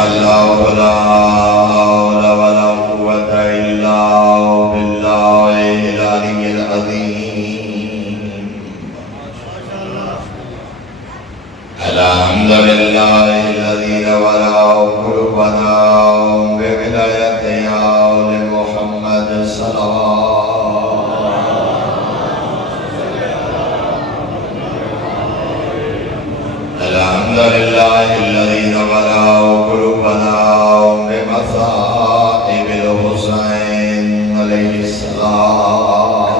اللہ لا حول ولا قوة الا باللہ العلی العظیم الحمد للہ الذی نورا قلوبنا بولایت آل محمد الحمد للہ الذی نورا قلوبنا بمصائب الحسین علیہ السلام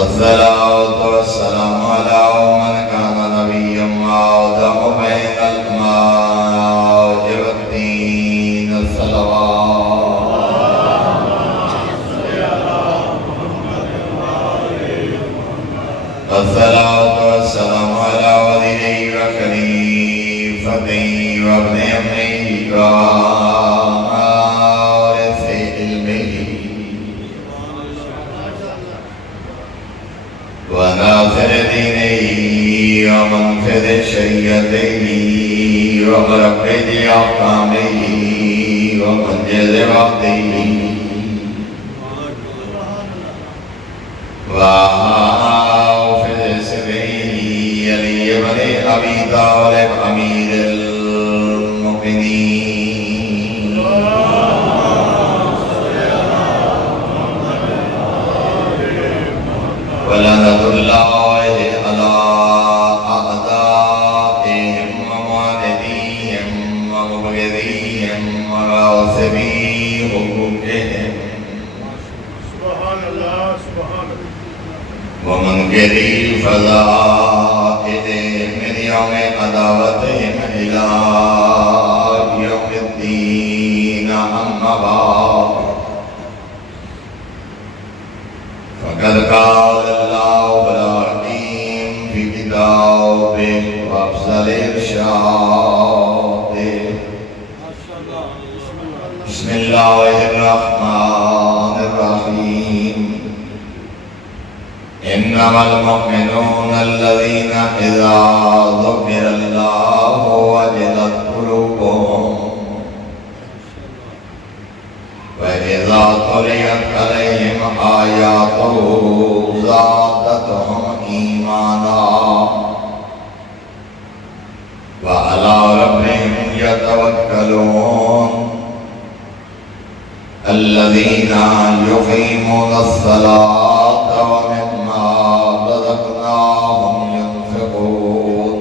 الصلاة والسلام علی من کان نبیا وآدم بین الماء والطین الصلاة والسلام على وزيري وخليفتي وابن أمه ووارث علمه وناصر دينه ومنفذ شريعته ومرقد أحكامه ومنجز وعده ابی طالب امیر المؤمنین ولعنۃ اللہ علی اعدائہم ومعاندیہم ومبغضیہم وغاصبی حقوقہم ومنکری فضائلہم یوم عداوتہم الی یوم الدین اما بعد فقد قال اللہ الحکیم فی کتابہ وافضل ارشادہ بسم اللہ الرحمن الرحیم انما المؤمنون الذين اذا ذكر الله وجلت قلوبهم واذا تليت عليهم آياته زادتهم ايمانا وعلى ربهم يتوكلون الذين يقيمون الصلاة ومما رزقناهم ينفقون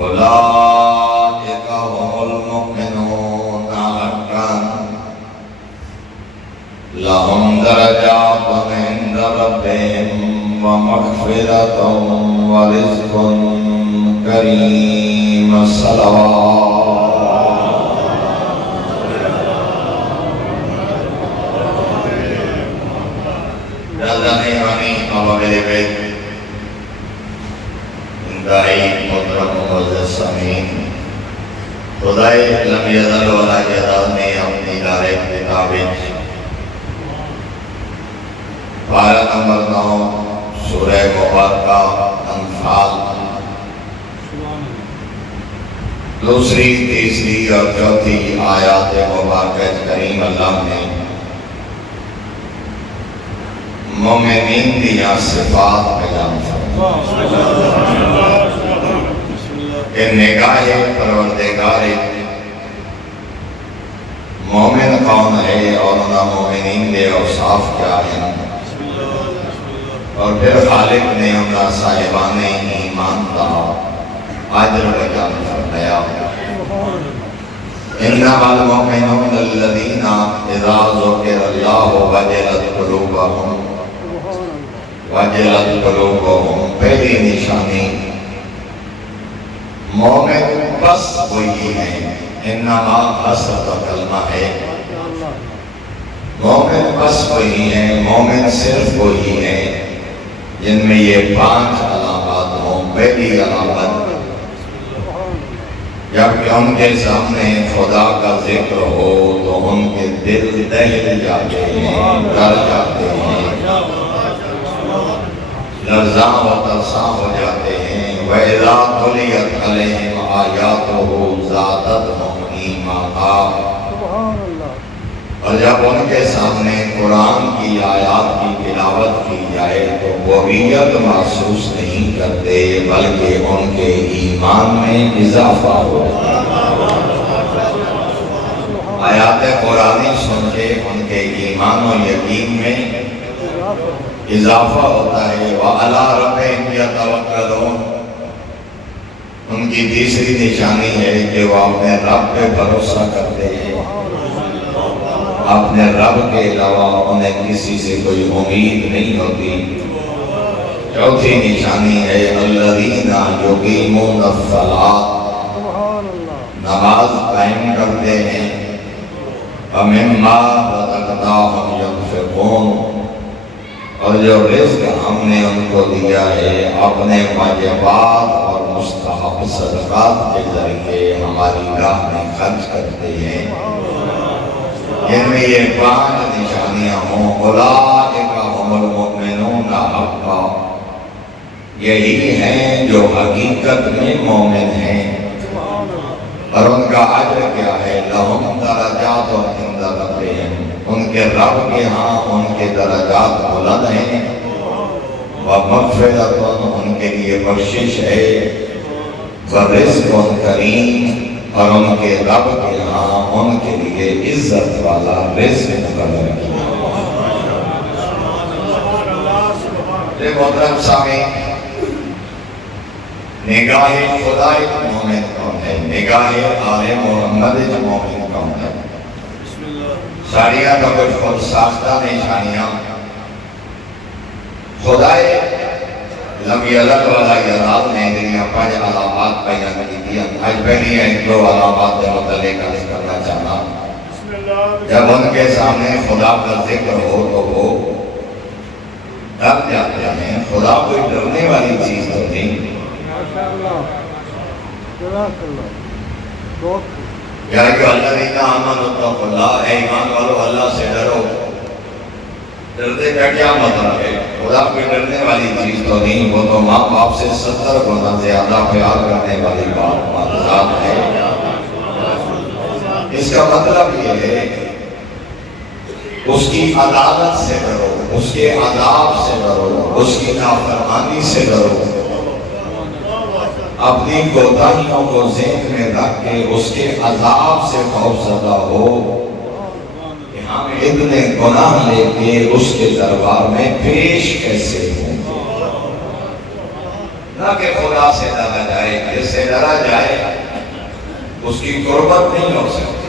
أولئك هم المؤمنون حقا لهم درجات عند ربهم ومغفرة ورزق كريم الصلوات میرے بیت انتہائی محترم معزز سامعین خدائے لم یزل ولا یزال نے اپنی دار کتاب پارہ نمبر 9 سورہ مبارکہ انفال دوسری تیسری اور چوتھی آیات مبارکہ کریم اللہ نے مومنین دیا صفات بیان فرمائے کہ نگاہ پروردگار مومن کون ہے اور انہا مومنین دے اوصاف کیا ہیں اور پھر خالق نے انہا صاحبان ایمان کا اجر بیان فرمایا انما المؤمنون الذین اذا ذکر اللہ وجلت قلوبهم وجلت قلوبهم پہلی نشانی مومن بس وہی ہے انما حسرت کلمہ ہے مومن بس وہی ہے مومن صرف وہی ہے جن میں یہ 5 علامات ہوں پہلی علامت جبکہ ان کے سامنے خدا کا ذکر ہو تو ان کے دل دہل جاتے ہیں ڈر جاتے ہیں لرزاں و ترساں ہو جاتے ہیں۔ وَإِذَا تُلِيَتْ عَلَيْهِمْ آيَاتُهُ زَادَتْهُمْ إِيمَانًا، اور جب ان کے سامنے قرآن کی آیات کی تلاوت کی جائے تو بوریت محسوس نہیں کرتے بلکہ ان کے ایمان میں اضافہ ہو۔ آیات قرآنی سن کے ان کے ایمان و یقین میں اضافہ ہوتا ہے۔ وَعَلَىٰ رَبِّهِمْ يَتَوَكَّلُونَ، ان کی تیسری نشانی ہے کہ وہ اپنے رب پہ بھروسہ کرتے ہیں، اپنے رب کے علاوہ انہیں کسی سے کوئی امید نہیں ہوتی۔ چوتھی نشانی ہے الذین یقیمون الصلاۃ، نماز قائم کرتے ہیں۔ وَمِمَّا رَزَقْنَاهُمْ يُنْفِقُونَ، اور جو رزق ہم نے ان کو دیا ہے اپنے واجبات اور مستحب صدقات کے ذریعے ہماری راہ میں خرچ کرتے ہیں۔ ان میں یہ 5 نشانیاں ہوں۔ اولئک ھم المؤمنون حقا، یہی ہیں جو حقیقت میں مومن ہیں۔ اور ان کا اجر کیا ہے؟ لہم درجات عند ربہم، ان کے رب کے ہاں ان کے درجات بلند ہیں۔ ومغفرۃ، ان کے لیے بخشش ہے۔ ورزق کریم، اور ان کے رب کے ہاں ان کے لیے عزت والا رزق مقرر کیا۔ محترم سامعین، نگاہ خدا ایک مومن کون ہے؟ نگاہ آل محمد ایک مومن کون ہے؟ ساریاں کا کچھ خود ساختہ نشانیاں۔ خدائے لم یلد ولا یولد نے دنیا 5 علامات بیان کی دیا۔ آج پہلی 1-2 علامات کے متعلق عرض کرنا چاہنا۔ جب ان کے سامنے خدا کا ذکر ہو تو وہ ڈر جاتے ہیں۔ خدا کوئی ڈرنے والی چیز تو نہیں۔ یا ایھا الذین آمنوا اتقوا اللہ، اے ایمان والو اللہ سے ڈرو۔ ڈرنے کا کیا مطلب ہے؟ خدا کوئی ڈرنے والی چیز تو نہیں، وہ تو ماں باپ سے 70 گنا زیادہ پیار کرنے والی ذات ہے۔ اس کا مطلب یہ ہے اس کی عدالت سے ڈرو، اس کے عذاب سے ڈرو، اس کی نافرمانی سے ڈرو۔ اپنی کوتاہیوں کو ذہن میں رکھ کے اس کے عذاب سے خوف زدہ ہو کہ ہم اتنے گناہ لے کے اس کے دربار میں پیش کیسے ہوں۔ نہ کہ خدا سے ڈرا جائے، جس سے ڈرا جائے اس کی قربت نہیں ہو سکتی۔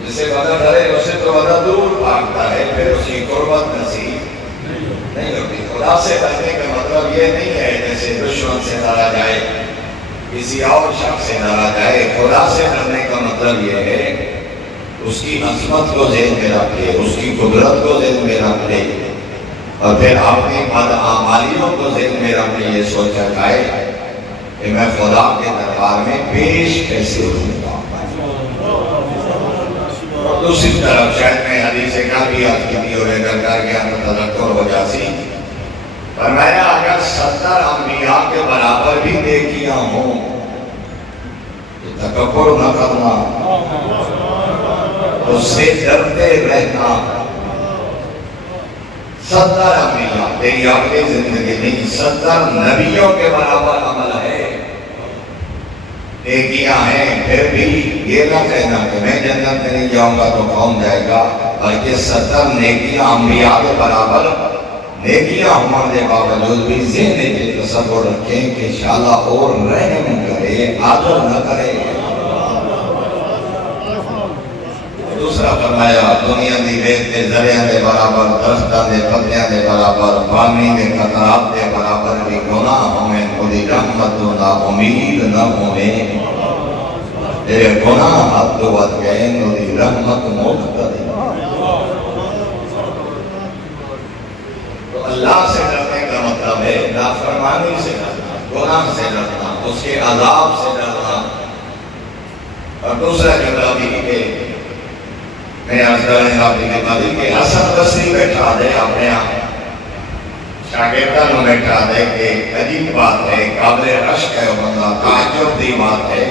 جس سے بندہ ڈرے اس سے تو بندہ دور بھاگتا ہے، پھر اس کی قربت نصیب نہیں ہوتی۔ خدا سے ڈرنے کا مطلب یہ نہیں ہے جیسے دشمن سے ڈرا جائے، کسی اور شخص سے ڈرا جائے۔ خدا سے ڈرنے کا مطلب یہ ہے اس کی عظمت کو ذہن میں رکھ کے، اس کی قدرت کو ذہن میں رکھ لے، اور پھر اپنی بدعمالیوں کو ذہن میں رکھ کے یہ سوچا جائے کہ میں خدا کے دربار میں پیش کیسے ہوں گا۔ اور دوسری طرف شاید میں حدیث کافی یاد کی تھی اور کر کے اندر تذکر ہو جاتی، فرمایا اگر 70 انبیاء کے برابر بھی نیکیاں ہوں تو تکبر نہ کرنا، اس سے ڈرتے رہنا۔ 70 انبیاء، تیری اپنی زندگی نہیں، 70 نبیوں کے برابر عمل ہے، نیکیاں ہیں، پھر بھی یہ نہ کہنا کہ میں جنت میں نہیں جاؤں گا تو کون جائے گا، بلکہ 70 نیکیاں انبیاء کے برابر نیکیاں ہونے کے باوجود بھی ذہن کے تصور رکھیں کہ انشاءاللہ اور رحم کرے، عادل نہ کرے۔ دوسرا فرمایا دنیا دی ریت دے ذریعہ دے برابر، درختاں دے پتیاں دے برابر، پانی دے قطرات دے برابر بھی گناہ ہوئے، خودی رحمت نہ امید نہ ہوئے۔ اے گناہ حد ود گئے، خودی رحمت مقتدی۔ تو اللہ سے ڈرنے کا مطلب ہے نافرمانی سے ڈرنا، گناہ سے ڈرنا، اس کے عذاب سے ڈرنا۔ اور دوسرا جملہ بھی کہ میں عرض کریں آپ کی خدمت کہ حسن بصری بیٹھا دے اپنے آپ شاگردہ نو بیٹھا دے کہ عجیب بات ہے، قابل رشک ہے بندہ، تعجب دی بات ہے،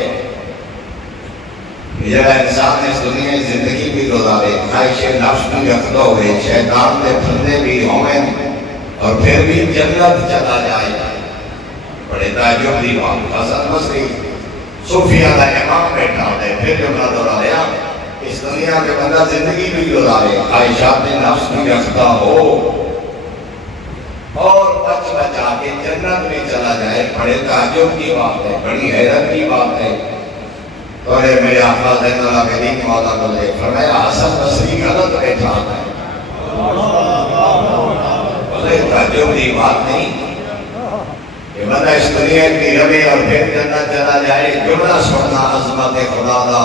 یہ انسان اس دنیا کی زندگی بھی گزارے، خواہش نفس بھی رکھتا ہوئے، شیطان دے پھندے بھی ہوئیں اور پھر بھی جنت چلا جائے، بڑے تعجب دی بات۔ حسن بصری صوفیہ دا امام بیٹھا دے، پھر جو بنا دورا لیا، اس دنیا کے بندہ زندگی بھی گزارے، خواہشات نفس بھی رکھتا ہو اور بچ بچا کے جنت میں چلا جائے، بڑے تعجب کی بات ہے، بڑی حیرت کی بات ہے۔ تو میرے آقا زین العابدین مولا کو لے فرمایا حسن بصری غلط بیٹھا ہے، بڑے تعجب کی بات نہیں کہ بندہ اس دنیا کی روے اور پھر جنت چلا جائے، جملہ سننا عظمت خدا دا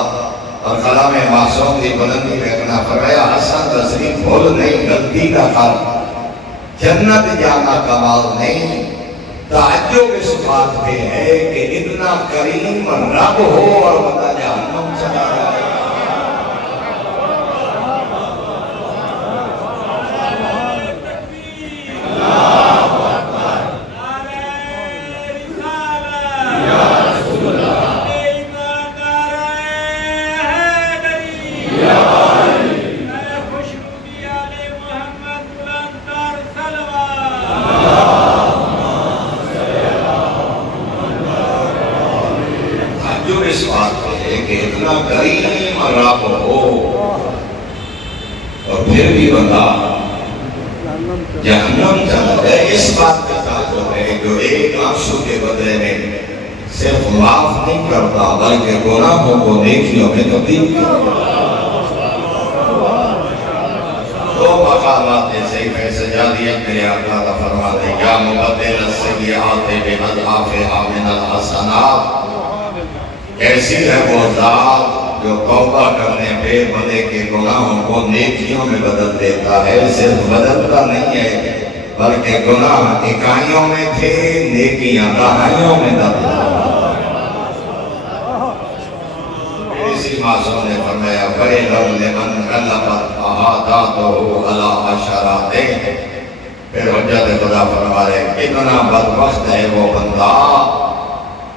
اور کلام معصوم کی بلندی دیکھنا۔ فرمایا حسن بصری بھول نہیں، غلطی کا کار، جنت جانا کمال نہیں، تعجب اس بات پہ ہے کہ اتنا کریم رب ہو اور بندہ جہنم چلا جائے۔ اس بات پہ ہے کہ اتنا کریم رب ہو اور پھر بھی بندہ جہنم چلا جائے، اس بات کے ساتھ جو ہے جو ایک آنسو کے بدلے میں صرف معاف نہیں کرتا بلکہ گناہوں کو نیکیوں میں تبدیل کرتا۔ دو مقامات جیسے فیصل جادیت میرے آقا کا فرما دے، یا مبدل السیئات بأضعافها من الحسنات، کیسی ہے وہ ذات جو توبہ کرنے پہ بندے کے گناہوں کو نیکیوں میں بدل دیتا ہے، صرف بدلتا نہیں ہے بلکہ گناہ اکائیوں میں تھے، نیکیاں دہائیوں میں بدلتا۔ اسی معصوم نے فرمایا وَيْلٌ لِمَنْ غَلَّبَتْ أَحَادَاتُهُ عَلَىٰ عَشَرَاتِهِ، پھر حجت خدا فرما رہے اتنا بدبخت ہے وہ بندہ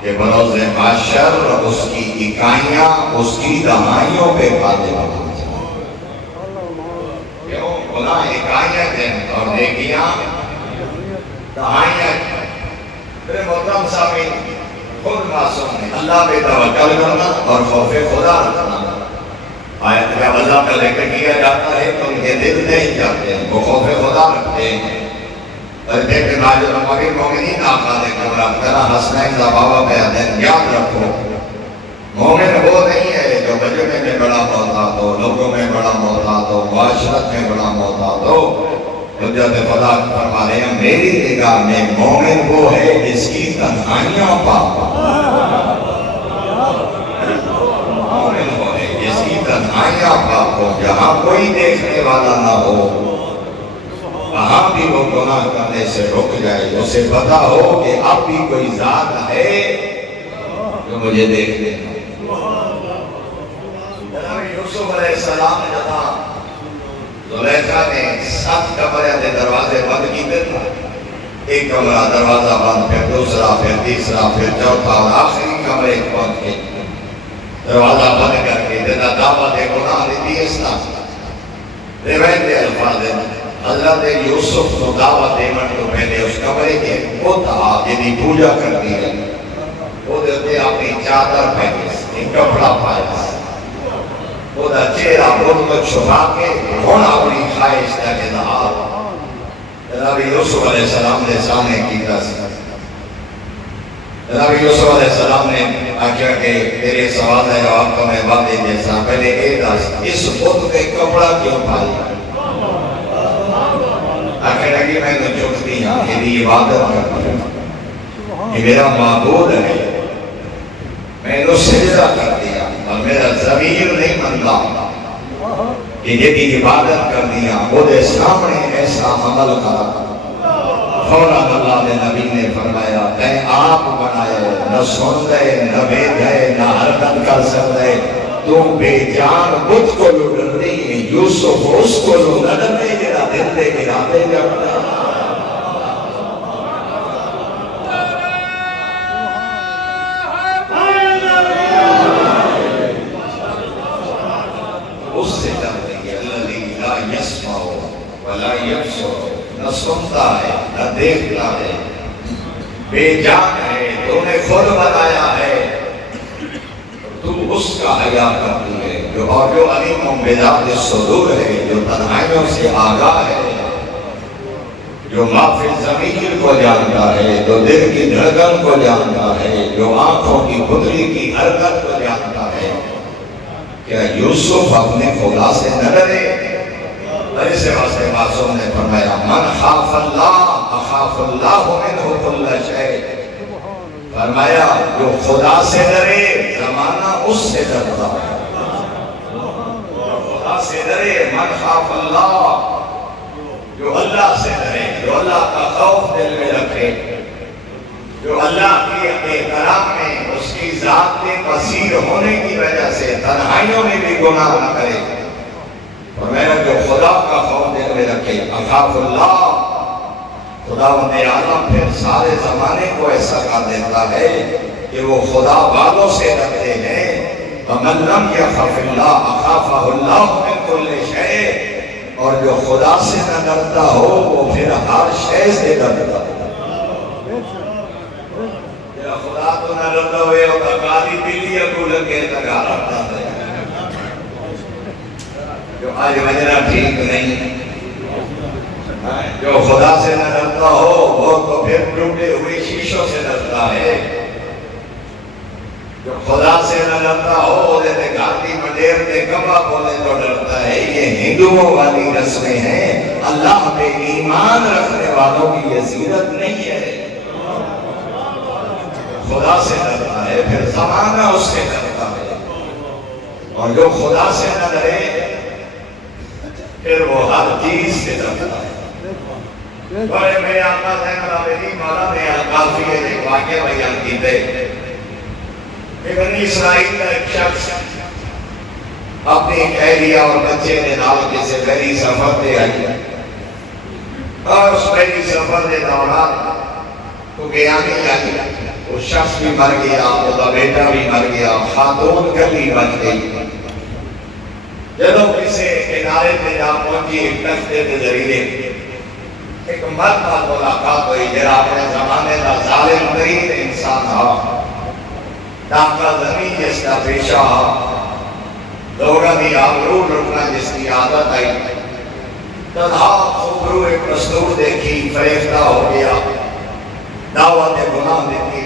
کہ بروز محشر اس کی اکائیاں اس کی دہائیوں پہ غالب آ جائیں۔ کیوں؟ گناہ اکائیاں ہیں اور نیکیاں دہائیاں ہیں۔ میرے محترم سامعین، خود معصوم نے اللہ پہ توکل کرنا اور خوف خدا رکھنا۔ آیت جب اللہ کا ذکر کیا جاتا ہے تو ان کے دل نہیں جاتے ہیں، وہ خوف خدا رکھتے ہیں۔ اور دیکھ ناجر امیر مومنین آقا نے کمرہ کرا حسنین زبابہ بیادین، یاد رکھو مومن وہ نہیں ہے جو مجمع میں بڑا محتاط ہو، لوگوں میں بڑا محتاط ہو، معاشرت میں بڑا محتاط ہو۔ حجت خدا فرما رہے ہیں میری نگاہ میں مومن وہ ہے جس کی تنہائیاں پاک، مومن وہ ہے جس کی تنہائیاں پاک ہو، جہاں کوئی دیکھنے والا نہ ہو، وہاں بھی وہ گناہ کرنے سے رک جائے، اسے پتا ہو کہ اب بھی کوئی ذات ہے جو مجھے دیکھ لینا۔ جناب یوسف علیہ السلام جہاں زلیخا نے 7 کمرے دے دروازے بند کی دے، ایک کمرہ دروازہ بند، پھر دوسرا، پھر تیسرا، پھر چوتھا اور آخری کمرے پہنچ کے دروازہ بند کر کے دینا دعوت گناہ دیتی اس طرح روایت دے الفاظ دینا۔ حضرت یوسف کو دعوت دیمن تو پہلے اس کمرے کے وہ تھا جنہی پوجا کرتی ہے، وہ دیتے اپنی چادر پہنیس، ایک کپڑا پائیس، وہ دا چہرہ خود کو چھپا کے کون اپنی خواہش کا اظہار جناب یوسف علیہ السلام نے سامنے کی تھا۔ جناب یوسف علیہ السلام نے آکھا کہ تیرے سوال ہے جواب کو میں بات جیسا پہلے ایک دس اس خود کے کپڑا کیوں پائی؟ آخر لگی میں نے چکتی ہاں یہ عبادت کرتا ہوں، یہ میرا معبود ہے، میں نے سجدہ کر دیا اور میرا ضمیر نہیں منتا کہ یہ عبادت کر دیا، وہ دے سامنے ایسا عمل کرا۔ فوراً اللہ نے نبی نے فرمایا اے آپ بنائے، نہ سن دے نہ بید ہے نہ حرکت کر سکتے، تو بے جان بدھ کو لڑ نہیں، یوسف اس کو لڑ نہیں، جرا دل دے گرا دے جاتا نہ سنتا ہے نہ دیکھتا ہے، بے جان ہے، تو نے خود بنایا ہے، تو اس کا حیا کرتی ہے، جو علیم بذات الصدور ہے، جو تنہائیوں سے آگاہ ہے، جو ما فی الضمیر کو جانتا ہے، جو دل کی دھڑکن کو جانتا ہے، جو آنکھوں کی پتلی کی حرکت کو جانتا ہے۔ کیا یوسف اپنے خدا سے نہ ڈرے؟ اس واسطے معصوم نے فرمایا من خاف اللہ اخاف اللہ منہ کل شیء، فرمایا جو خدا سے ڈرے زمانہ اس سے ڈرتا ہے، خدا سے ڈرے من خاف اللہ، جو اللہ سے ڈرے، جو اللہ کا خوف دل میں رکھے، جو اللہ کی احترام میں اس کی ذات کے بصیر ہونے کی وجہ سے تنہائیوں میں بھی گناہ نہ کرے، اور میں جو خدا کا خوف دل میں رکھے، اخاف اللہ، خداوند عالم پھر سارے زمانے کو ایسا کر دیتا ہے کہ وہ خدا والوں سے ڈرتے ہیں۔ وَمَن لَّمْ يَخَفِ اللَّهَ أَخَافَهُ اللَّهُ مِن كُلِّ شَيْءٍ، اور جو خدا سے نہ ڈرتا ہو وہ پھر ہر شے سے ڈرتا ہے۔ خدا تو نہ ڈرتا ہوئے ہوتا کالی بلی کو لگے لگا رہتا ہے، جو آج وجہ ٹھیک نہیں، جو خدا سے نہ ڈرتا ہو وہ تو پھر ٹوٹے ہوئے شیشوں سے ڈرتا ہے، جو خدا سے نہ ڈرتا ہو دیتے گاندھی مڈیر دے کبا بولے تو ڈرتا ہے۔ یہ ہندوؤں والی رسمیں ہیں، اللہ پہ ایمان رکھنے والوں کی یہ سیرت نہیں ہے۔ خدا سے ڈرتا ہے پھر زمانہ اس سے ڈرتا ہے، اور جو خدا سے نہ ڈرے پھر وہ ہر چیز سے ڈرتا ہے۔ بڑے میرے آقا زین العابدین مولا نے القافیہ ایک واقعہ بیان کیتے کہ بنی اسرائیل کا ایک شخص اپنی اہلیہ اور بچے نے نال کسی بحری سفر دے آئی، اور اس بحری سفر دے دوران تو گیا نہیں آئی، وہ شخص بھی مر گیا، وہ دا بیٹا بھی مر گیا، خاتون گلی بچ گئی۔ جدو کسی کنارے پہ جا پہنچی ایک تختے کے ذریعے ایک مرد کا ملاقات ہوئی جرا اپنے زمانے کا ظالم ترین انسان تھا، ڈاکہ زمین جس کا پیشہ، دوڑا بھی آبرو لٹنا جس کی عادت آئی، تنہا خوبرو ایک دستور دیکھی، فریفتہ ہو گیا، دعوت گناہ دیکھی،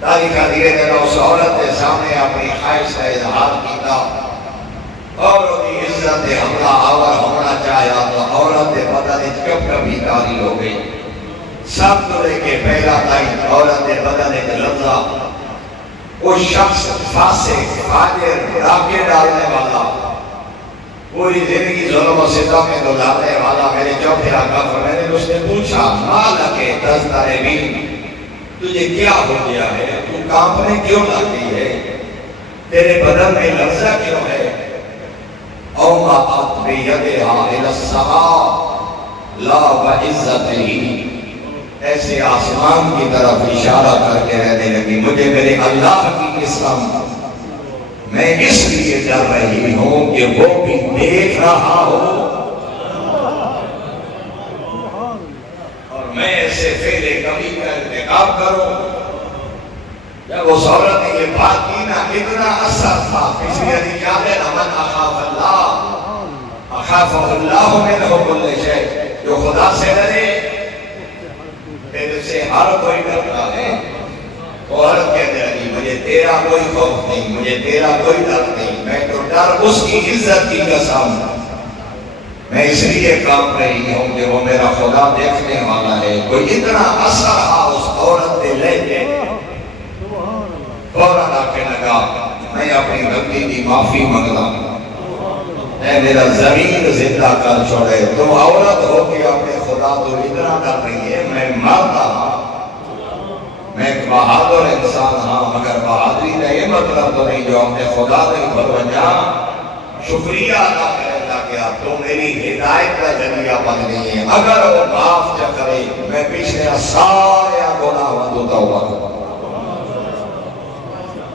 تاریخ دیئے دینا اس عورت کے سامنے اپنی خواہش کا اظہار کیتا، اور انہی عزت حملہ آور ہونا چاہیا تو عورت بدن کب کبھی کاری ہو گئی، سب تو لے کے پہلا تائیں عورت بدن لفظہ، وہ شخص فاسق فاجر راکے ڈالنے والا، پوری زندگی ظلم و ستم میں گزارنے والا، میرے چوتھے آقا میں نے اس نے پوچھا مالکے تضطربین، تجھے کیا ہو گیا ہے، تو کانپنے کیوں لگتی ہے، تیرے بدن میں لفظہ کیوں ہے؟ اومعت بیدہا الی السماء لا بعزتہی، ایسے آسمان کی طرف اشارہ کر کے رہنے لگی، مجھے میرے اللہ کی قسم میں اس لیے ڈر رہی ہوں کہ وہ بھی دیکھ رہا ہو اور میں ایسے فعل کبھی کا ارتکاب کروں۔ جب اس عورت نے یہ بات کی نا اتنا اثر تھا، اس لیے یاد ہے من اخاف اللہ اخاف اللہ منہ کل شیء، جو خدا سے ڈرے پھر سے ہر کوئی ڈرتا ہے۔ عورت کہنے لگی مجھے تیرا کوئی خوف نہیں، مجھے تیرا کوئی ڈر نہیں، میں تو ڈر اس کی عزت کی قسم، میں اس لیے کام رہی ہوں کہ وہ میرا خدا دیکھنے والا ہے۔ کوئی اتنا اثر آ اس عورت نے لے کے فوراً آ کے لگا میں اپنی غلطی کی معافی مانگتا اے میرا ضمیر زندہ کر چھوڑے، تم عورت ہو کہ اپنے خدا تو اتنا ڈر رہی ہے، میں مرتا ہوں، میں ایک بہادر انسان ہاں، مگر بہادری کا یہ مطلب تو نہیں جو اپنے خدا نے بھروجا شکریہ ادا کرے لگیا، تو میری ہدایت کا ذریعہ بن گئی ہے، اگر وہ معاف نہ کرے میں پچھلے سارے گناہ تو توبہ کروں،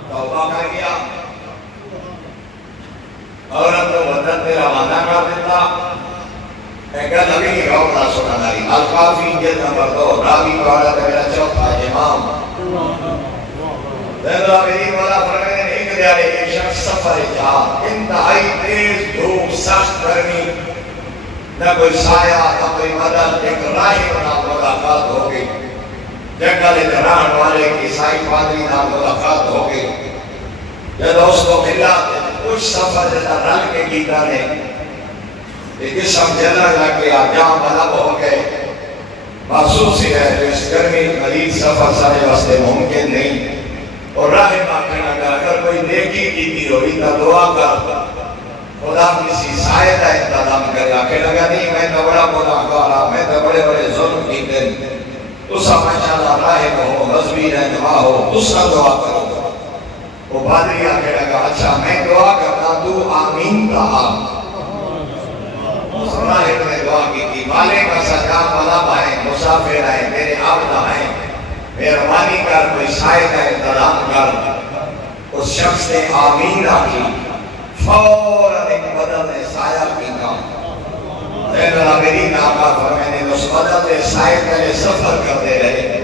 توبہ کر گیا، عورت تو وطن پہ روانہ کر دیتا، ایک گل ابھی روتا سن کافی جلد نمبر 2 راوی کو حالت میرا چوتھا امام دیکھا میری مولا فرمائے ایک دیارے ایک شخص سفر جہاں انتہائی تیز دھوپ سخت گرمی نہ کوئی سایہ نہ کوئی مدد ایک راہی بنا ملاقات ہو گئی جنگل جران والے کی سائی پادری نہ ملاقات ہو گئی جب اس کو ملا کچھ سفر جیسا رل کے گیتا نے ایک قسم جلہ لگے جام ملب ہو گئے محسوس ہی ہے جو اس گرمی مزید سفر سارے واسطے ممکن نہیں اور راہ ماکھنا کا اگر کوئی نیکی کی دی ہوئی تا دعا کر خدا کسی سائے کا انتظام کرے آکے لگا نہیں میں تو بڑا گناہگارا میں تو بڑے بڑے ظلم کی دن تو سا ماشاءاللہ راہ ہو مذہبی رہنما ہو تو سا دعا کرو وہ پادری آکے لگا اچھا میں دعا کرتا تو آمین کا آم اس راہ میں دعا کی تھی مالک کا سجام ملاب آئیں مسافر آئیں میرے عبد آئیں مہربانی کر کوئی سائے کا انتظام کر اس شخص نے آمین آکی فوراً ایک بدل نے سایہ کی کام زین العابدین آقا فرمائے نے اس بدل نے سائے کے سفر کرتے رہے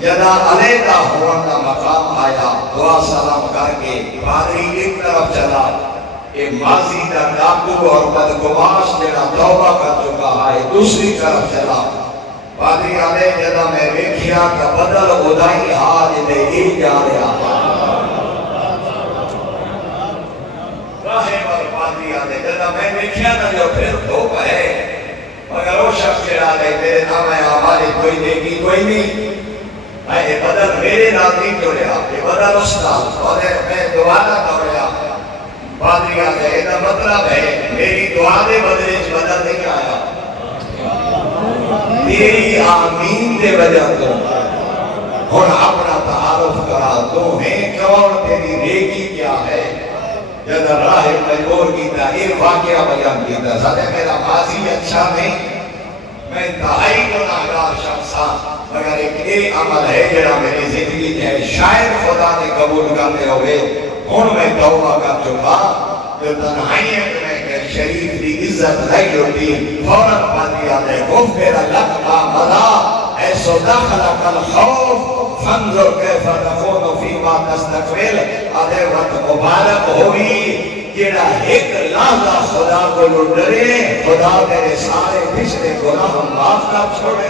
جدا علیدہ ہونا مقام آیا دعا سلام کر کے پادری ایک طرف چلا ایک ماضی دا ڈاکو اور بدگماش جنا توبہ کر چکا ہے دوسری طرف چلا پادری آلے جدا میں ویکھیا کا بدل خدائی آج دے ہی جا رہا راہے پر پادری آلے جدا میں ویکھیا نا جو پھر دھوپ ہے مگر وہ شخص چلا لے تیرے نام ہے ہماری کوئی دیکھی کوئی نہیں یہ بدل میرے نام نہیں تو رہا یہ بدل اس نام اور میں دوبارہ تو رہا پادری آلے یہ مطلب ہے میری دعا دے بدلے بدل نہیں آیا تیری آمین دے وجہ تو ہن اپنا تعارف کرا تو ہے کون تیری نیکی کیا ہے جب راہ مجبور کیتا ایک واقعہ بیان کیتا ساتھ میرا ماضی اچھا نہیں میں انتہائی گناہگار شخص ہاں مگر ایک عمل ہے جڑا میری زندگی ہے شاید خدا نے قبول کرنے ہوئے ہن میں توبہ کر چکا جو تنہائیاں میں شریف دی عزت نہیں ہوتی فوراً پادری آتے غفر لک ما مضى ایسو دخلک الخوف فانظر کیف تکون فیما تستقبل آدھے وقت مبارک ہوئی جیڑا ایک لحظہ خدا کو ڈرے خدا تیرے سارے پچھلے گناہ معاف کر چھوڑے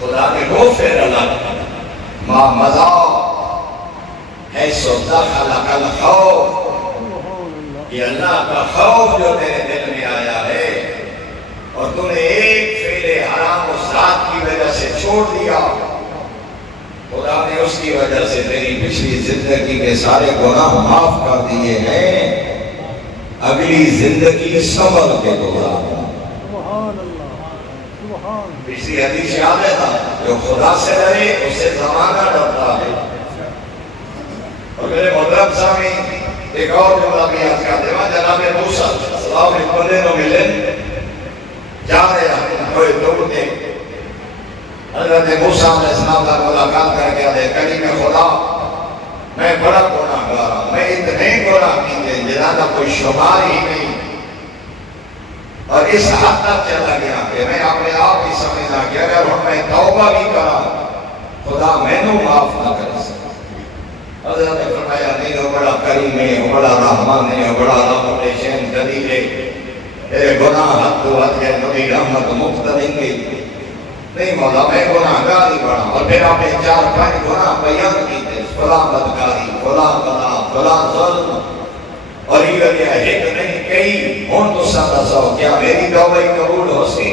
خدا کے غفر لک ما مضى حیث دخلک الخوف یہ اللہ کا خوف جو تیرے دل میں آیا ہے اور تم نے ایک فعل حرام و ذات کی وجہ سے چھوڑ دیا خدا نے اس کی وجہ سے تیری پچھلی زندگی کے سارے گناہ معاف کر دیے ہیں اگلی زندگی صبر کے دوران پچھلی حدیث یاد ہے نا جو خدا سے ڈرے اس سے زمانہ ڈرتا ہے اور میرے محترم سامنے ایک اور جملہ بھی یاد کر دے جناب موسیٰ اللہ نے بندے کو ملے جا رہے ہیں کوئی دور دے حضرت موسیٰ علیہ السلام کا ملاقات کر کے آدھے کلیم خدا میں بڑا گناہگار ہوں میں اتنے گناہ کیے جنہاں کا کوئی شمار ہی نہیں اور اس حد تک چلا گیا کہ میں اپنے آپ ہی سمجھا کہ اگر میں توبہ بھی کرا خدا میں نو معاف نہ کر سکتا حضرت نے فرمایا نہیں وہ بڑا کریم ہے وہ بڑا رحمان ہے وہ بڑا رحمتشین جدید ہے تیرے گناہ حد تو حد ہے نبی رحمت مختلف نہیں مولا میں گناہگار ہی بڑا اور پھر آپ نے 4-5 گناہ بیان کی تھے فلاں بدکاری فلاں گناہ فلاں ظلم اور یہ کہا ہے کہ نہیں کئی ہون تو ساتھ سو کیا میری توبہ قبول ہو سی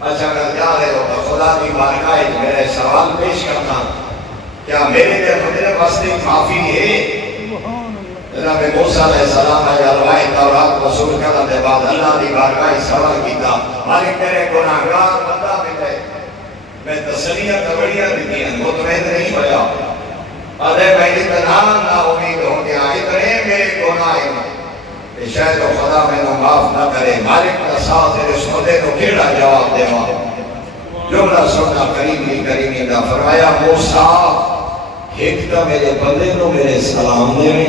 اچھا اگر جا رہے ہو تو خدا کی بارگاہ میرے سوال پیش کرنا کیا میرے دل میرے واسطے کافی ہے جناب موسیٰ علیہ السلام ہے روایت تورات رسول کرنے کے بعد اللہ کی بارگاہ سوال کیتا مالک میرے گناہگار بندہ ملے میں تسلیہ تبڑیاں دیتی ہیں مطمئن نہیں ہویا ادھے میں اتنا نا امید ہو گیا اتنے میرے گناہ ہیں کہ شاید خدا میں نہ معاف نہ کرے ساتھ اس مدے کو کیڑا جواب دے ماں جملہ سننا کریمی دا فرمایا موسیٰ ایک تا میرے بندے کو میرے سلام دے میں